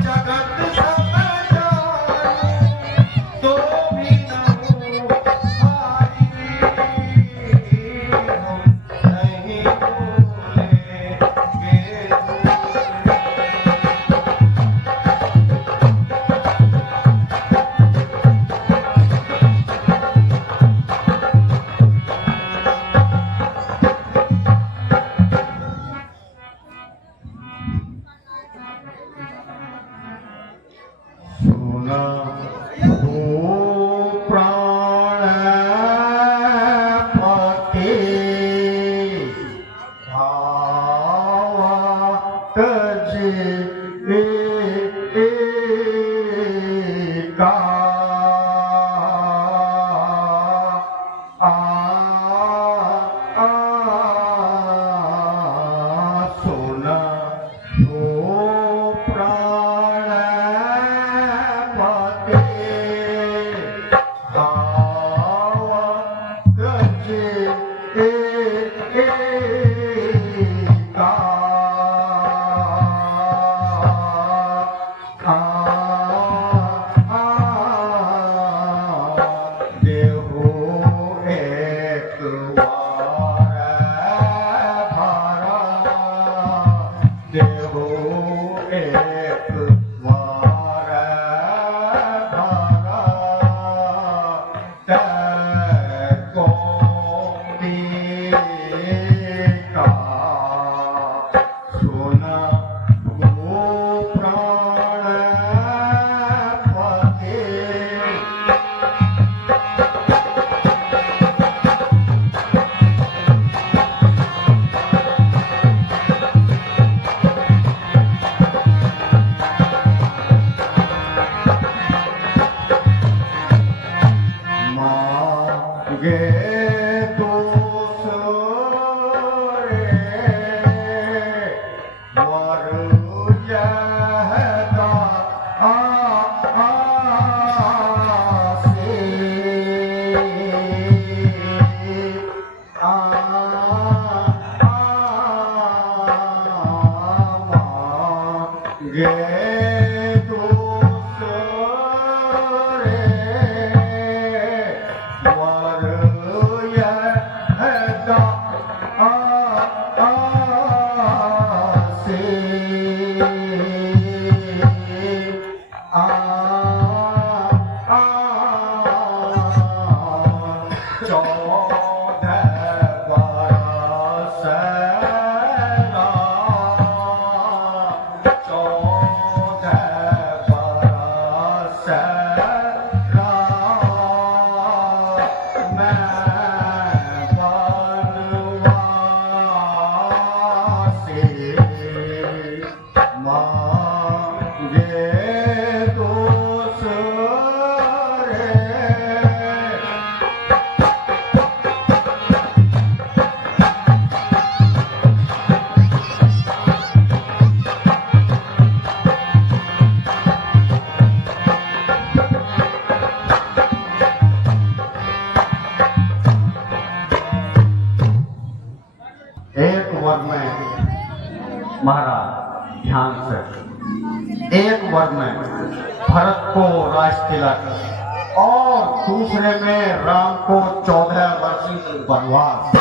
जगत सब जानु। तो भी न भाई, हम नहीं बोलेंगे झूठ। सुना हो प्राण पते, भावा तजे का। सुना हो प्राण पते, भावा तजे का। देहो एक बार भरा, देहो एक बार भरा। तैको का सुना हो प्राण पते। मांगे दोष वर यहदा से मांगे दोष वर संवत्सर में भरत को राज तिलक और दूसरे में राम को 14 वर्षीय वनवास।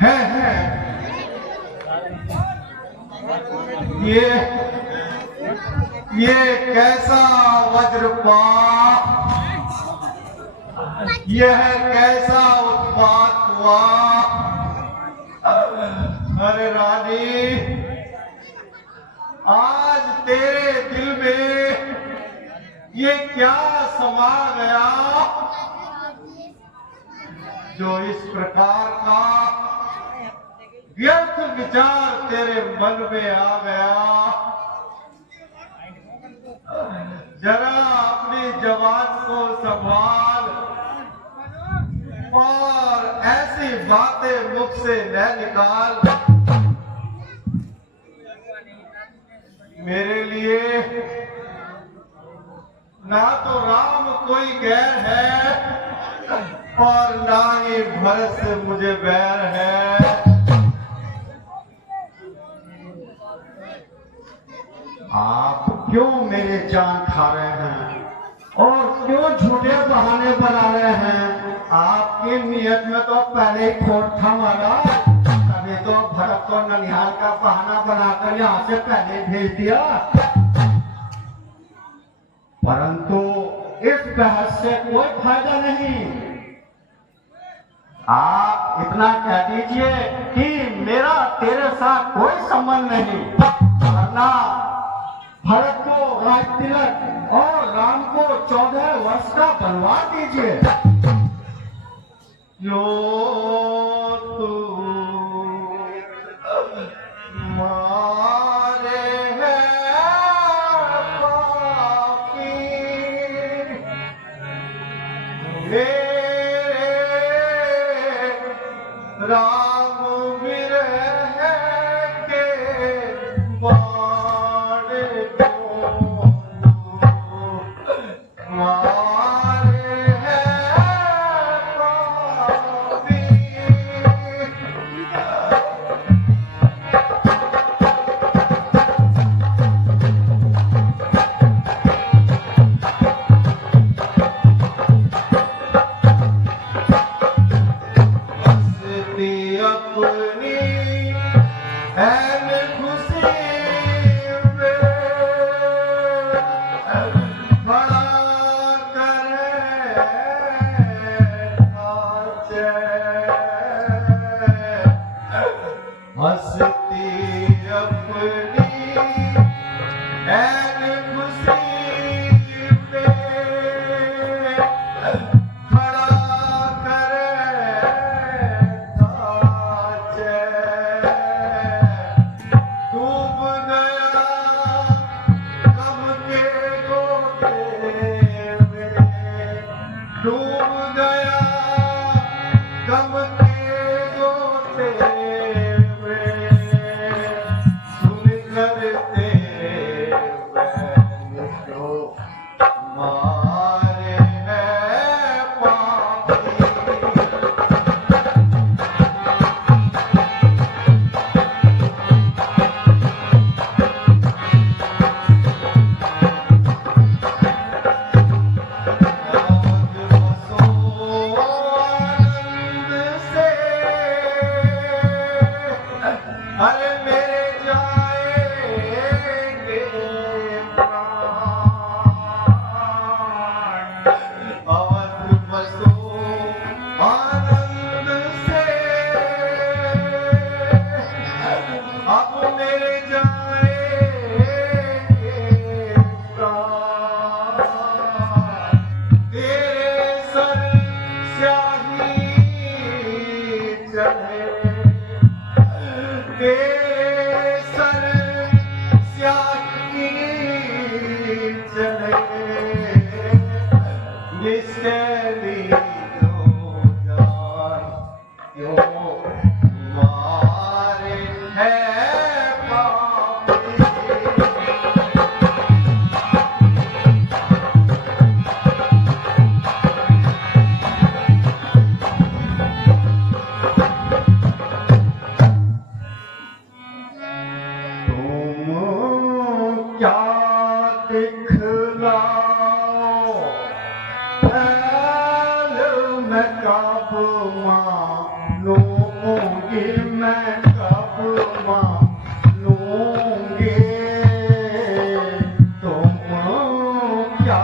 है ये कैसा वज्रपात, यह कैसा उत्पात हुआ। अरे रानी, आज तेरे दिल में ये क्या समा गया जो इस प्रकार का व्यर्थ विचार तेरे मन में आ गया। जरा अपनी जवान को संभाल और ऐसी बातें मुख से न निकाल। मेरे लिए ना तो राम कोई गैर है और ना ही भरत से मुझे बैर है। आप क्यों मेरे जान खा रहे हैं और क्यों झूठे बहाने बना रहे हैं? आपकी नीयत में तो पहले ही खोट था मारा, तभी तो भरत को ननिहाल का बहाना बनाकर यहाँ से पहले भेज दिया। परंतु इस बहस से कोई फायदा नहीं। आप इतना कह दीजिए कि मेरा तेरे साथ कोई संबंध नहीं, वरना भरत को राज तिलक और राम को 14 वर्ष का बनवा दीजिए। जो तू मारे है पापी, मेरे राम विरह के मैं कब मानूंगी तुम क्या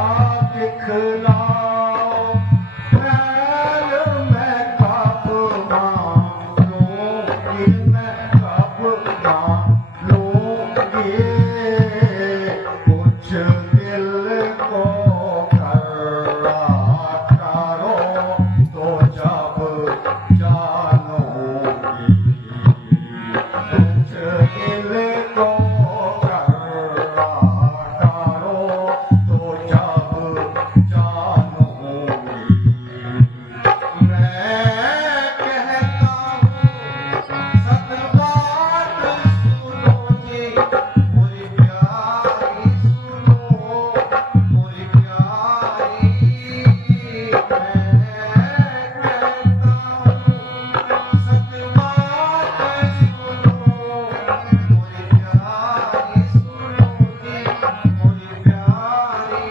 दिखलाओ खैर मैं कब मानूंगी मैं कब मानूंगी कुछ दिल को कर्रा करो तो जब जानोगी कुछ दिल को कर्रा करो तो जब जानोगी मैं कहता हूँ सत बात सुनो जी मोरी प्यारी सुनो मोरी प्यारी मैं कहता हूँ सत बात सुनो मोरी प्यारी सुनो जी मोरी प्यारी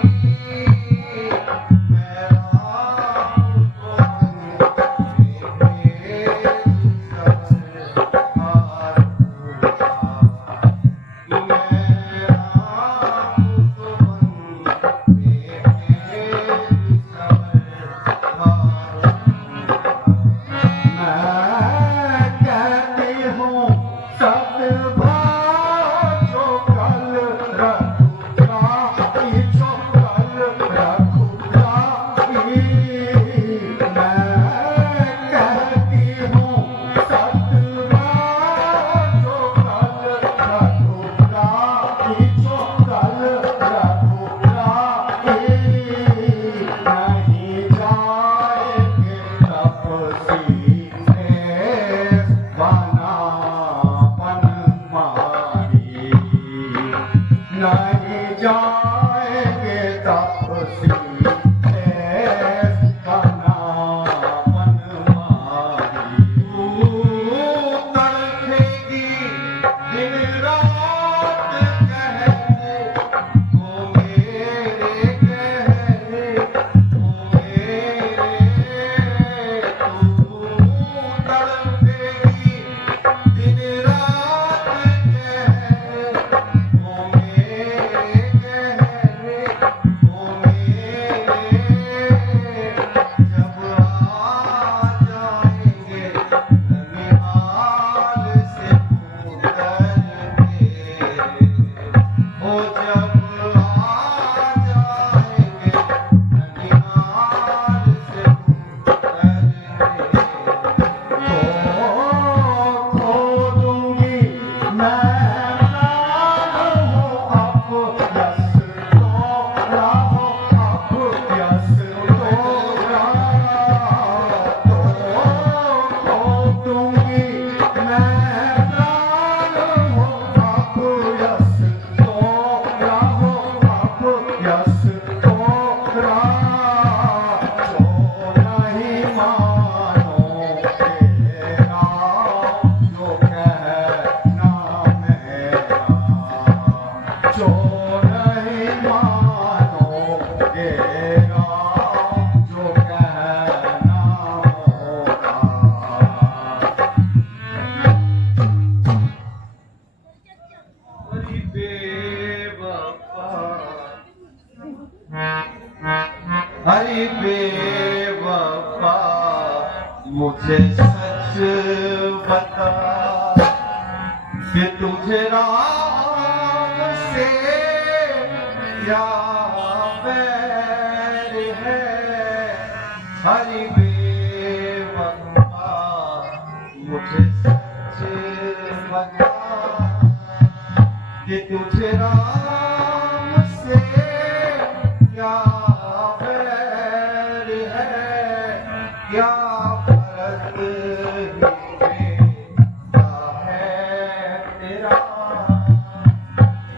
नहीं जाएंगे तपसी बना बनमारी तड़पेगी दिन रात कहने वो मेरे कहने वो मेरे तू तड़पेगी दिन रात कहने वो मेरे कहने वो मेरे जब आ जाएंगे ननिहाल से उतर के वो जब आ जाएंगे ननिहाल से उतर के खो दूंगी मैं प्राण हो अब यस तोरा हो अब यस तोरा खो दूंगी मैं प्राण हो अब यस तोरा हो अब यस तोरा जो नहीं मानो तेरा जो कहना मेरा जो नहीं मानो तेरा जो कहना मोरा हरी बेवफा हरी बेवफा मुझे सच बता कि तुझे राम से क्या बैर है हरी बेवफा मुझे सच बता कि तुझे राम से क्या बैर है क्या फर्क क्या है तेरा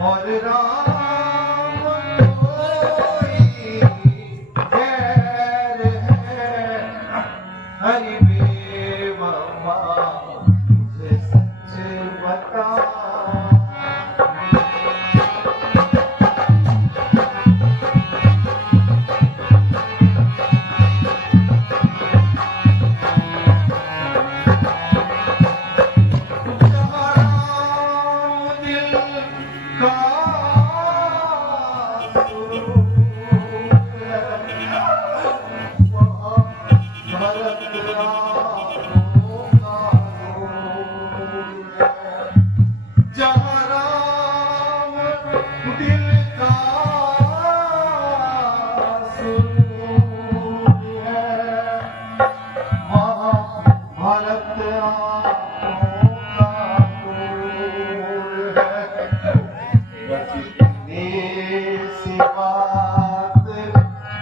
और राम कोई गैर है हरि बेवफा मुझे सच बता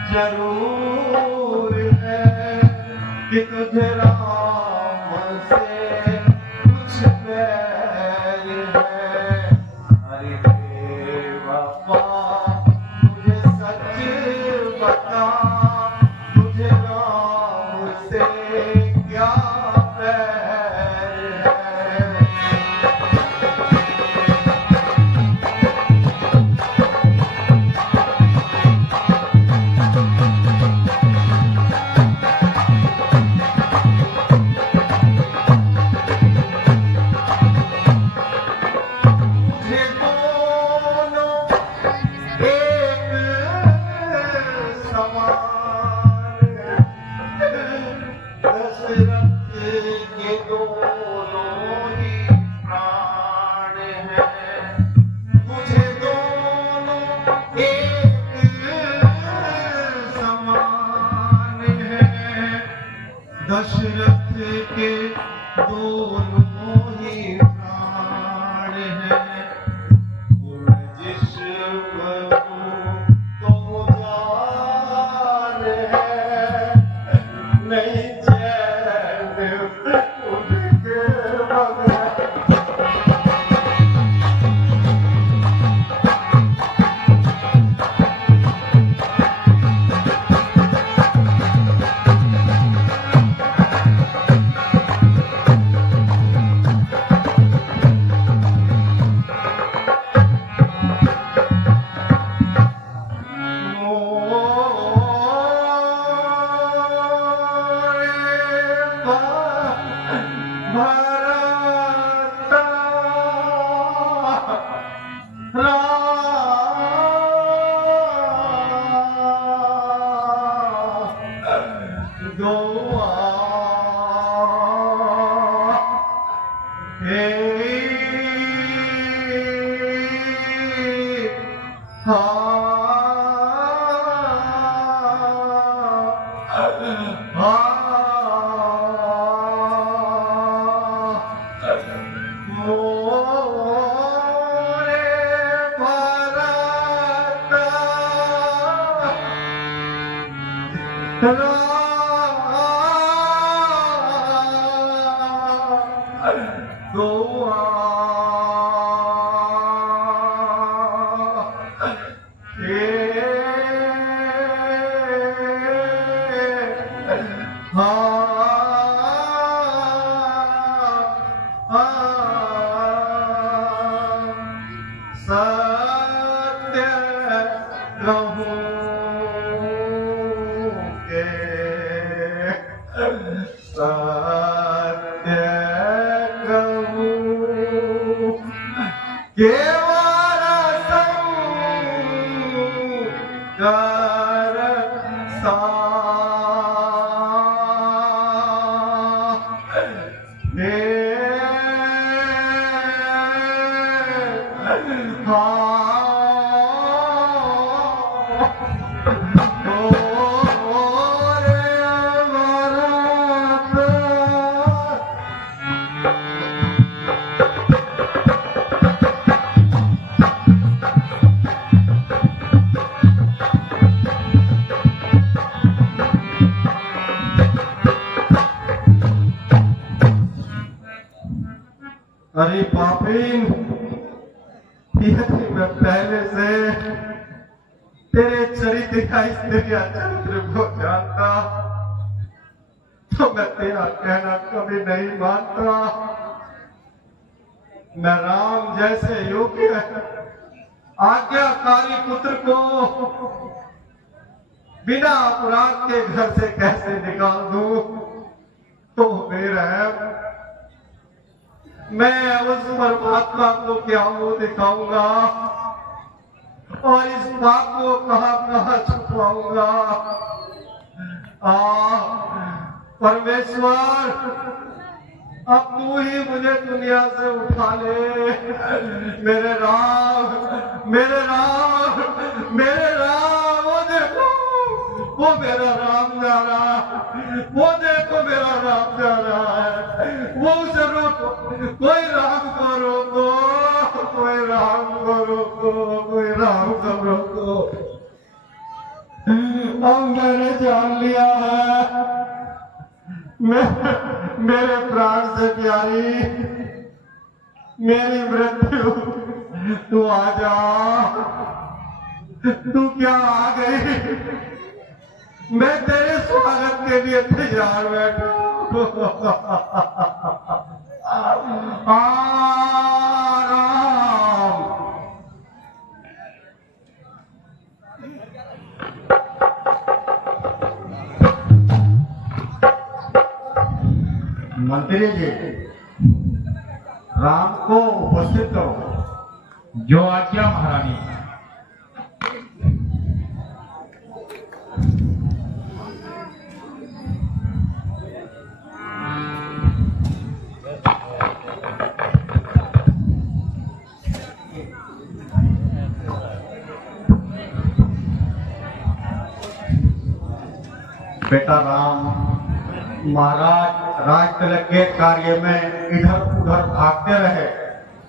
जरूर है कि तुझे राम से कुछ बैर है। अरे बेवफा मुझे सच बता, तुझे राम से क्या बैर है। दशरथ के दोनों ही प्राण हैं। जिस्म तो जान है, नहीं चैन उनके बगैर। अरे पापीन, यदि मैं पहले से तेरे चरित्र का तेरा चरित्र को जानता तो मैं तेरा कहना कभी नहीं मानता। मैं राम जैसे योग्य आज्ञाकारी पुत्र को बिना अपराध के घर से कैसे निकाल दूं? तो बेरहम मैं उस परमात्मा को क्या मुंह दिखाऊंगा और इस बात को कहां छुपाऊंगा? परमेश्वर, अब तू ही मुझे दुनिया से उठा ले। मेरे राम, मेरे राम, मेरे राम, वो देखो, वो मेरा राम जा रहा। वो देखो मेरा राम जा रहा है, वो उसे रोको, कोई राम को रोको, कोई राम को रोको, कोई राम को रोको। अब मैंने जान लिया है, मेरे प्राण से प्यारी मेरी मृत्यु, तू आ जा, तू क्या आ गई, मैं तेरे स्वागत के लिए तैयार बैठा आराम। मंत्री जी, राम को उपस्थित करो। जो आज्ञा महारानी। बेटा राम, महाराज राज तिलक के कार्य में इधर उधर भागते रहे,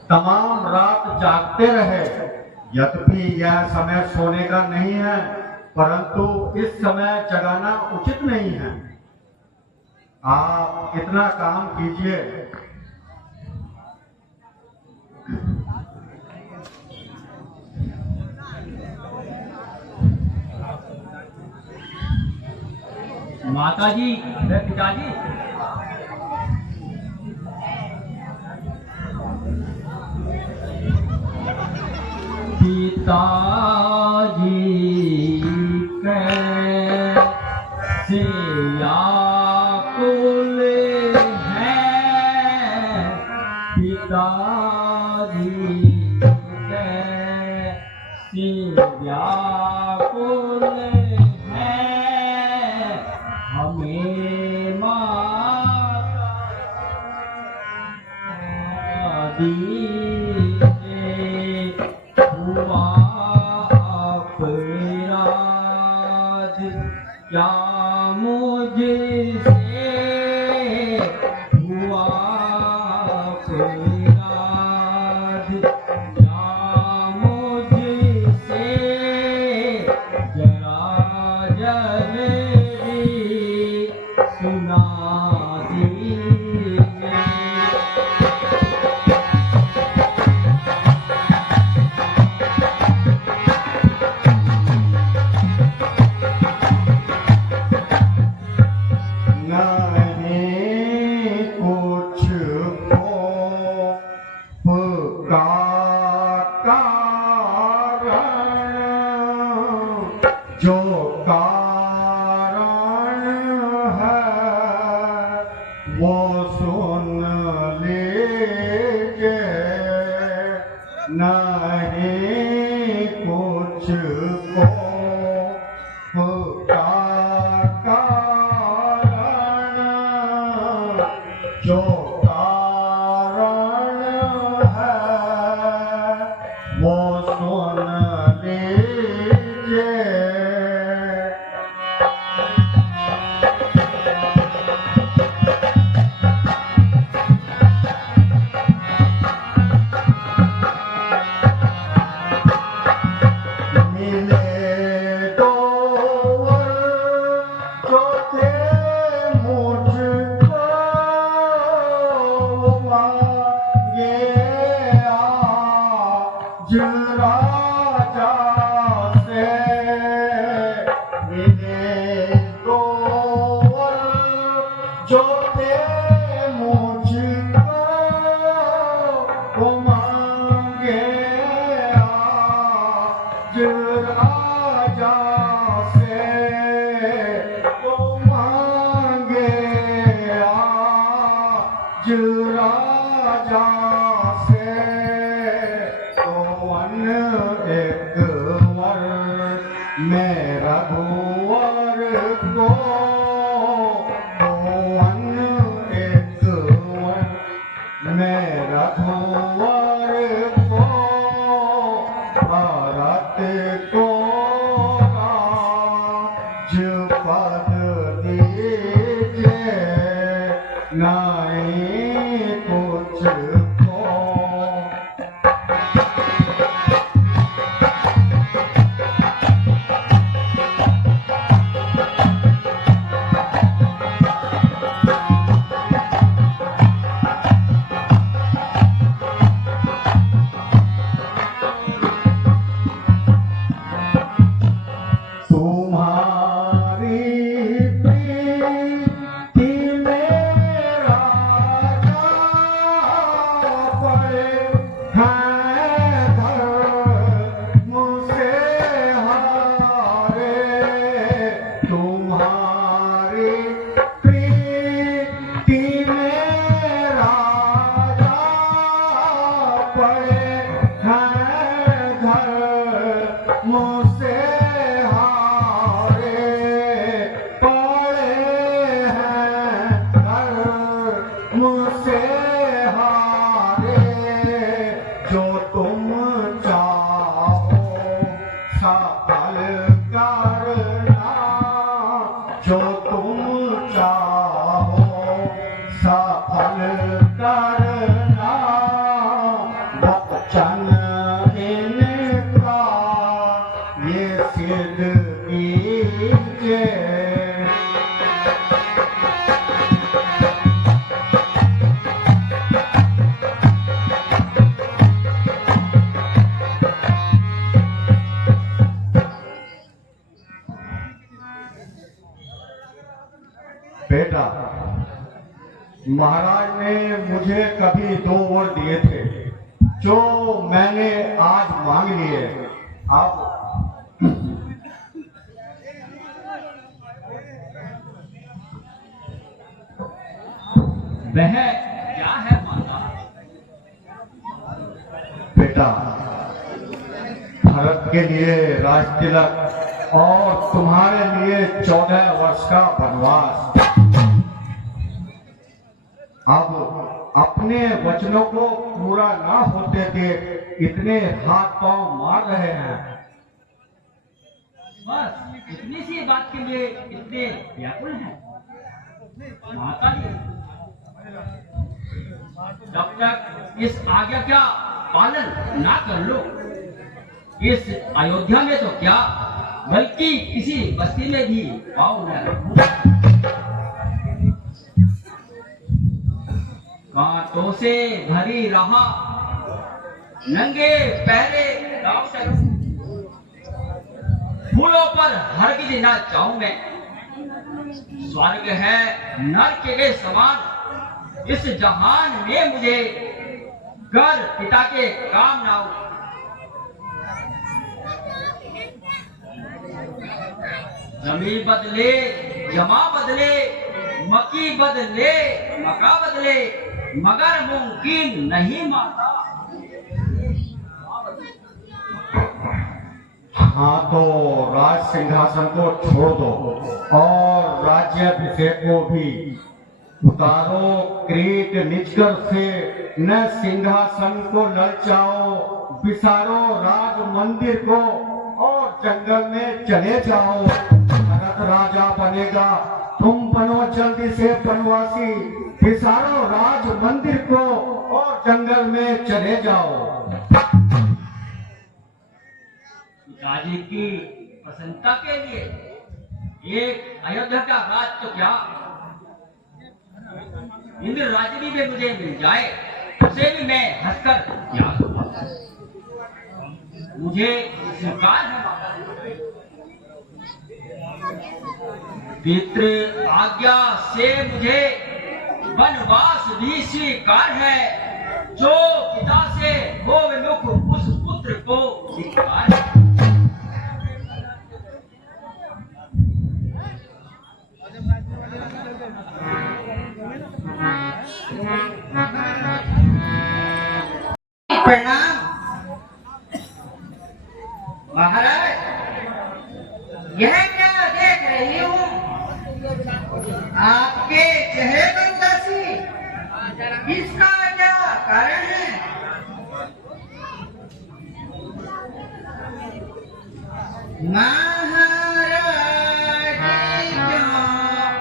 तमाम रात जागते रहे। यद्यपि यह समय सोने का नहीं है, परंतु इस समय जगाना उचित नहीं है। आप इतना काम कीजिए। माता जी, पिताजी, पिताजी कैसे व्याकुल हैं, पिताजी कैसे व्याकुल हैं, हमें माता दीजिए, हुआ अपराध क्या मुझसे, हुआ अपराध क्या मुझसे, जरा जल्दी सुना दीजिए। नहीं कुछ का कारण, जो कारण है वो सुन लीजिए। नहीं कुछ का कारण, जो कारण है वो सुन लीजिए। मिले दो वर जो थे मुझको, मांगे आज राजा से। मिले दो वर जो थे मुझको, वो मांगे आज राजा से, वो मांगे आज राजा मुझको। तुम्हारी प्रीति मेरा पड़े हैं मुझसे हारे। तुम्हारी प्रीति मेरा पड़े हैं मुझसे मुझसे हारे। जो तुम चाहो सफल करना, जो तुम चाहो सफल करना। वचन इनका ये सिद्ध कीजिए। बेटा, महाराज ने मुझे कभी 2 वर दिए थे जो मैंने आज मांग लिए। अब वह क्या है माता? बेटा, भरत के लिए राज तिलक और तुम्हारे लिए 14 वर्ष का वनवास। अब अपने वचनों को पूरा ना होते देख इतने हाथ पांव मार रहे हैं। बस इतनी सी बात के लिए इतने व्याकुल हैं माता जी। जब तक इस आज्ञा का पालन ना कर लो, इस अयोध्या में तो क्या बल्कि किसी बस्ती में भी पाँव न रखूं। कांटों से भरी रहा नंगे पैरे गाँव चलूं, फूलों पर हरगिज ना जाऊं मैं। स्वर्ग है नर्क के समान, इस जहान में मुझे घर पिता के काम ना हो। जमीन बदले, जमा बदले, मक्की बदले, मका बदले, मगर मुमकिन नहीं माता। हाँ, तो राज सिंहासन को छोड़ दो और राज्याभिषेक को भी उतारो। क्रीट निजकर से न सिंहासन को ललचाओ, बिसारो राज मंदिर को और जंगल में चले जाओ। भरत राजा बनेगा, तुम बनो जल्दी से बनवासी। बिसारो राज मंदिर को और जंगल में चले जाओ। पिताजी की प्रसन्नता के लिए एक अयोध्या का राज तो क्या, इंद्र राजनी में मुझे मिल जाए, उसे भी मैं हंसकर त्याग दूंगा। मुझे स्वीकार है माता। पितृ आज्ञा से मुझे वनवास भी स्वीकार है, जो पिता से हो विमुख उस पुत्र को स्वीकार है। प्रणाम महाराज। यह क्या देख रही हूँ? आपके चेहरे पर उदासी, इसका क्या कारण है? महाराज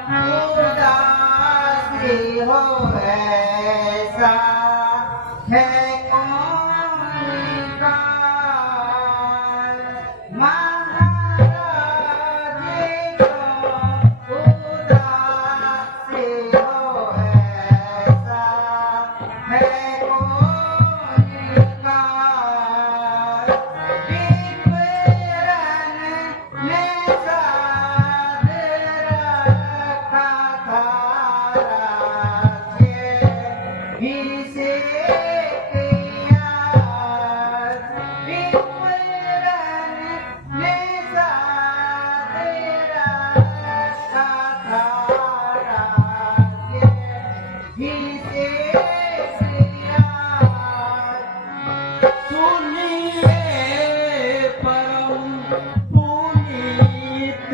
क्यों उदासी हो ऐसा है कौन काल महाराज को उदास हो ऐसा है कौन काल विपरन ने साध रखा था राज्य इसे किया विपरन ने साध रखा था राज्य इसे किया सुनिए परम पुनीत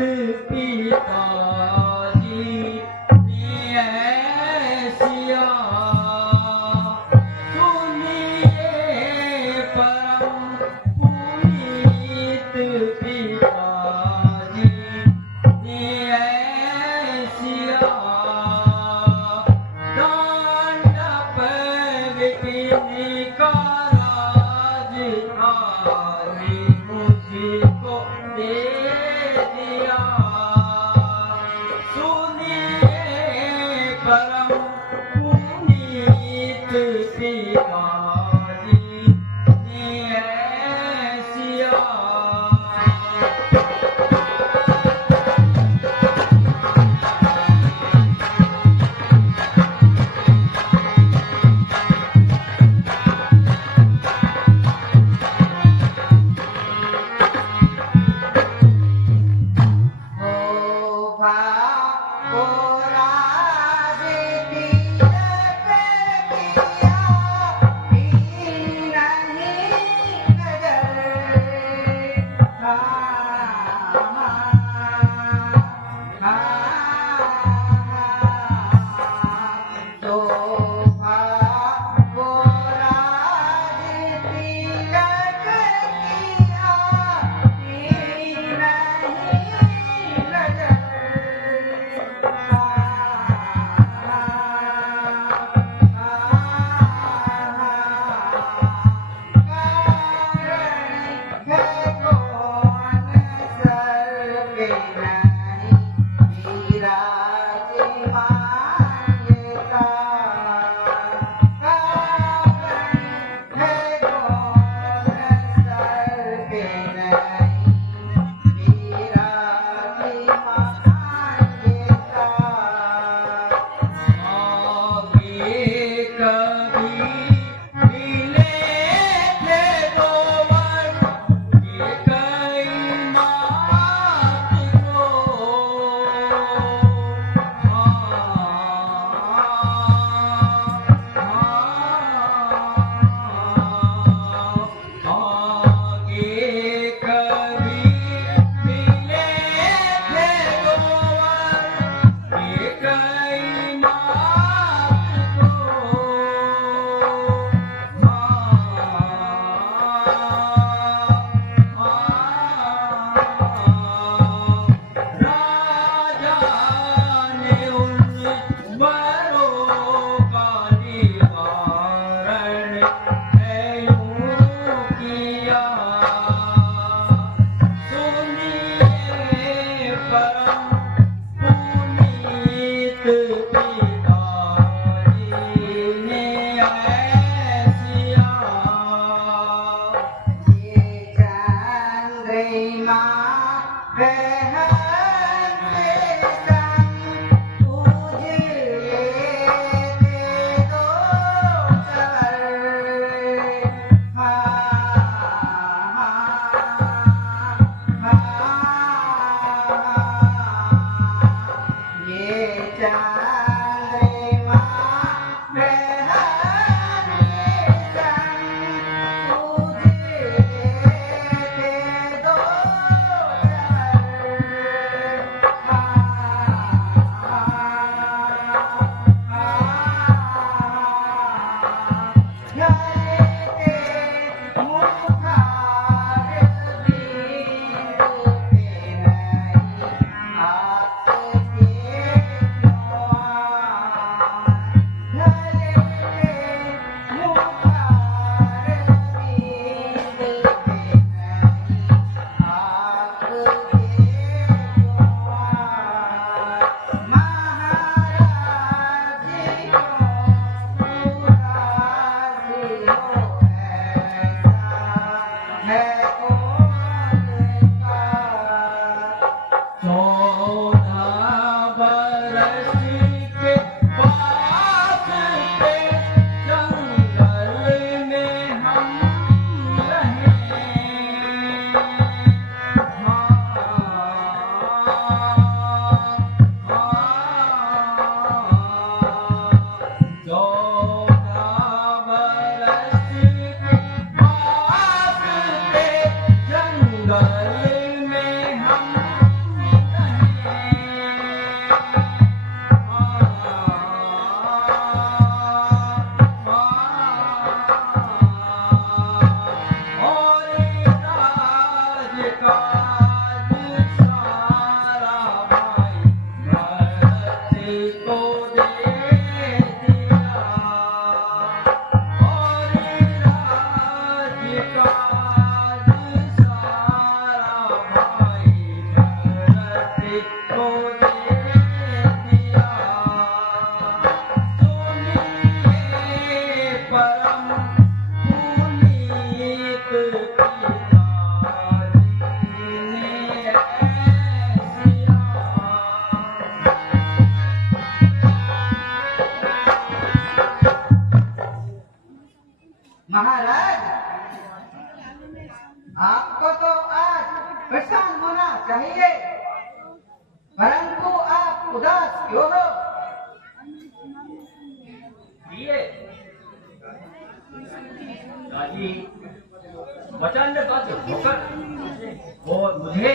पिताजी ने ऐसिया सुनिए परम पुनीत पिताजी ने ऐसिया दांडप विपिन का राज आदि मुझको दे दिया सुनिए परम पुनीत पिताजी ने ऐसिया शोभा को राज तिलक किया नहीं नजर शोभा को राज तिलक किया नहीं आगे कभी मिले थे दो वर ये कई मात को आगे कभी मिले थे दो वर ये कई मात को पुनीत पिताजी ने ऐसिया। महाराज, आपको तो आज प्रसन्न होना चाहिए, परंतु आप उदास क्यों हो? ये दादी वचनबद्ध होकर और मुझे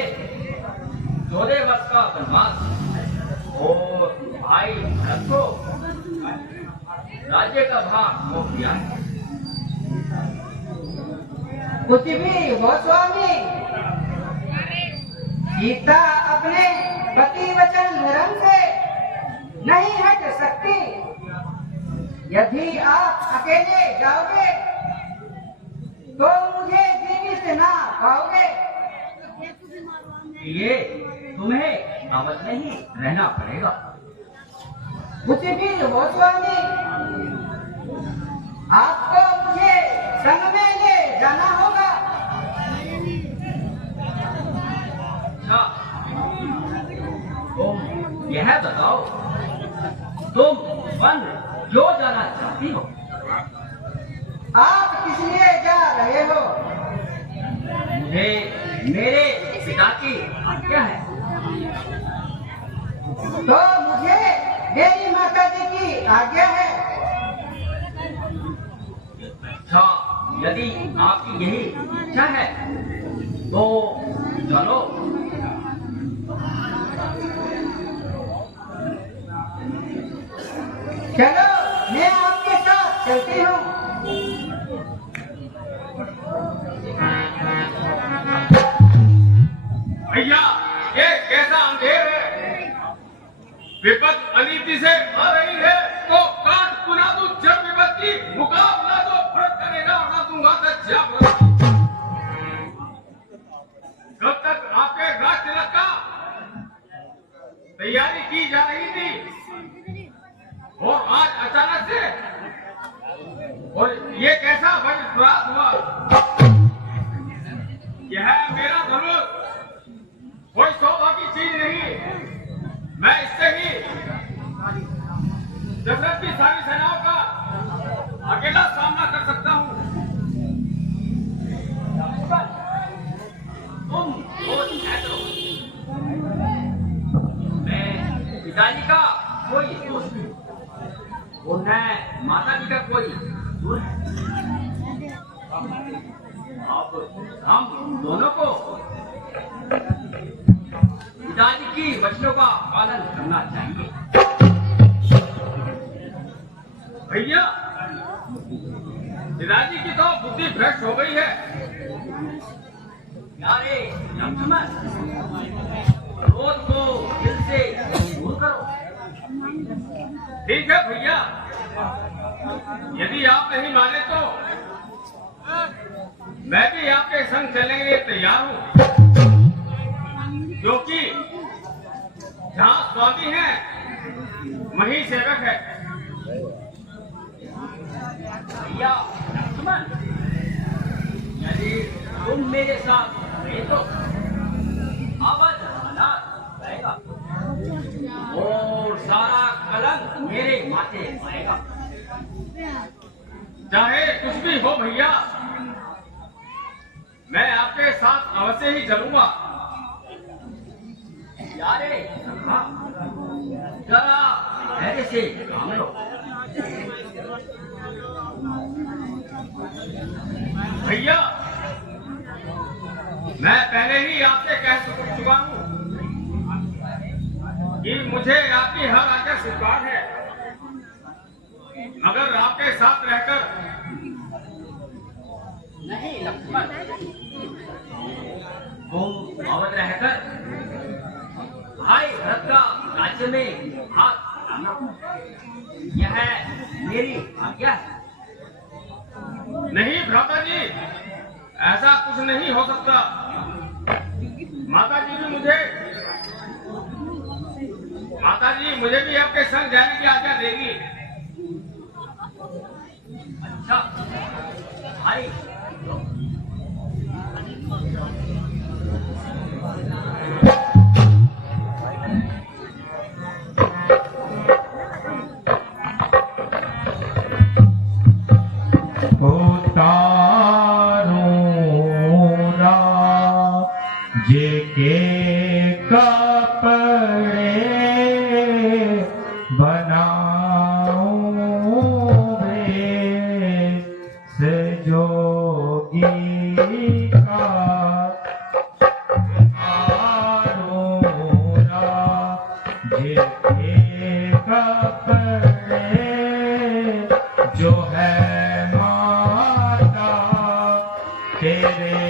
14 वर्ष का वनवास और भाई भरत को राज्य का भाग सौंप दिया। कुछ भी हो स्वामी, सीता अपने पति वचन धर्म से नहीं हट सकती। यदि आप अकेले जाओगे तो मुझे जीवित ना पाओगे। ये तुम्हें अवध नहीं रहना पड़ेगा। कुछ भी हो स्वामी, आपको मुझे संग में ले जाना होगा। अच्छा, तुम यह बताओ, तुम वन क्यों जाना चाहती हो? आप किस लिए जा रहे हो? मुझे मेरे पिता की आज्ञा है। तो मुझे मेरी माता जी की आज्ञा है। अच्छा, यदि आपकी यही इच्छा है तो चलो। चलो, मैं आपके साथ चलती हूँ। भैया, ये कैसा अंधेर है? विपद अनीति से आ रही है तो काट पुना तू जब विपत्ति मुकाबला तो फर्क करेगा ना दूंगा तो जब। कब तक आपके राज तिलक का तैयारी की जा रही थी और आज अचानक से और ये कैसा वज्रपात हुआ? यह मेरा धनुष कोई शोभा की चीज नहीं। मैं इससे ही दशरथ की सारी सेनाओं का अकेला सामना कर सकता हूँ। तुम सोच न करो। मैं पिताजी का कोई दोष नहीं और न माता जी का कोई दूर है। अब हम दोनों को पिताजी की वचनों का पालन करना चाहिए। भैया, पिताजी की तो बुद्धि भ्रष्ट हो गई है। यारे लक्ष्मण, क्रोध को दिल से दूर करो। ठीक है भैया, यदि आप नहीं माने तो मैं भी आपके संग चलने के लिए तैयार हूँ, क्योंकि जहाँ स्वामी है वहीं सेवक है। भैया लक्ष्मण, यदि तुम मेरे साथ रहे तो अवध अनाथ रहेगा और सारा कलंक मेरे माथे आएगा। चाहे कुछ भी हो भैया, मैं आपके साथ अवश्य ही चलूंगा। यारे जरा धैर्य से काम लो। भैया, मैं पहले ही आपसे कह चुका हूँ कि मुझे आपकी हर आज्ञा स्वीकार है, मगर आपके साथ रहकर नहीं लक्ष्मण, तुम अवध रहकर भाई भरत का राज्य में हाथ डालना, यह मेरी आज्ञा है। नहीं भ्राता जी, ऐसा कुछ नहीं हो सकता। माता जी मुझे भी आपके संग जाने की आज्ञा देगी। अच्छा, भाई। जेके कपड़े बनाऊं वेश जोगी का आरूरा जेके कपड़े जो है माता तेरे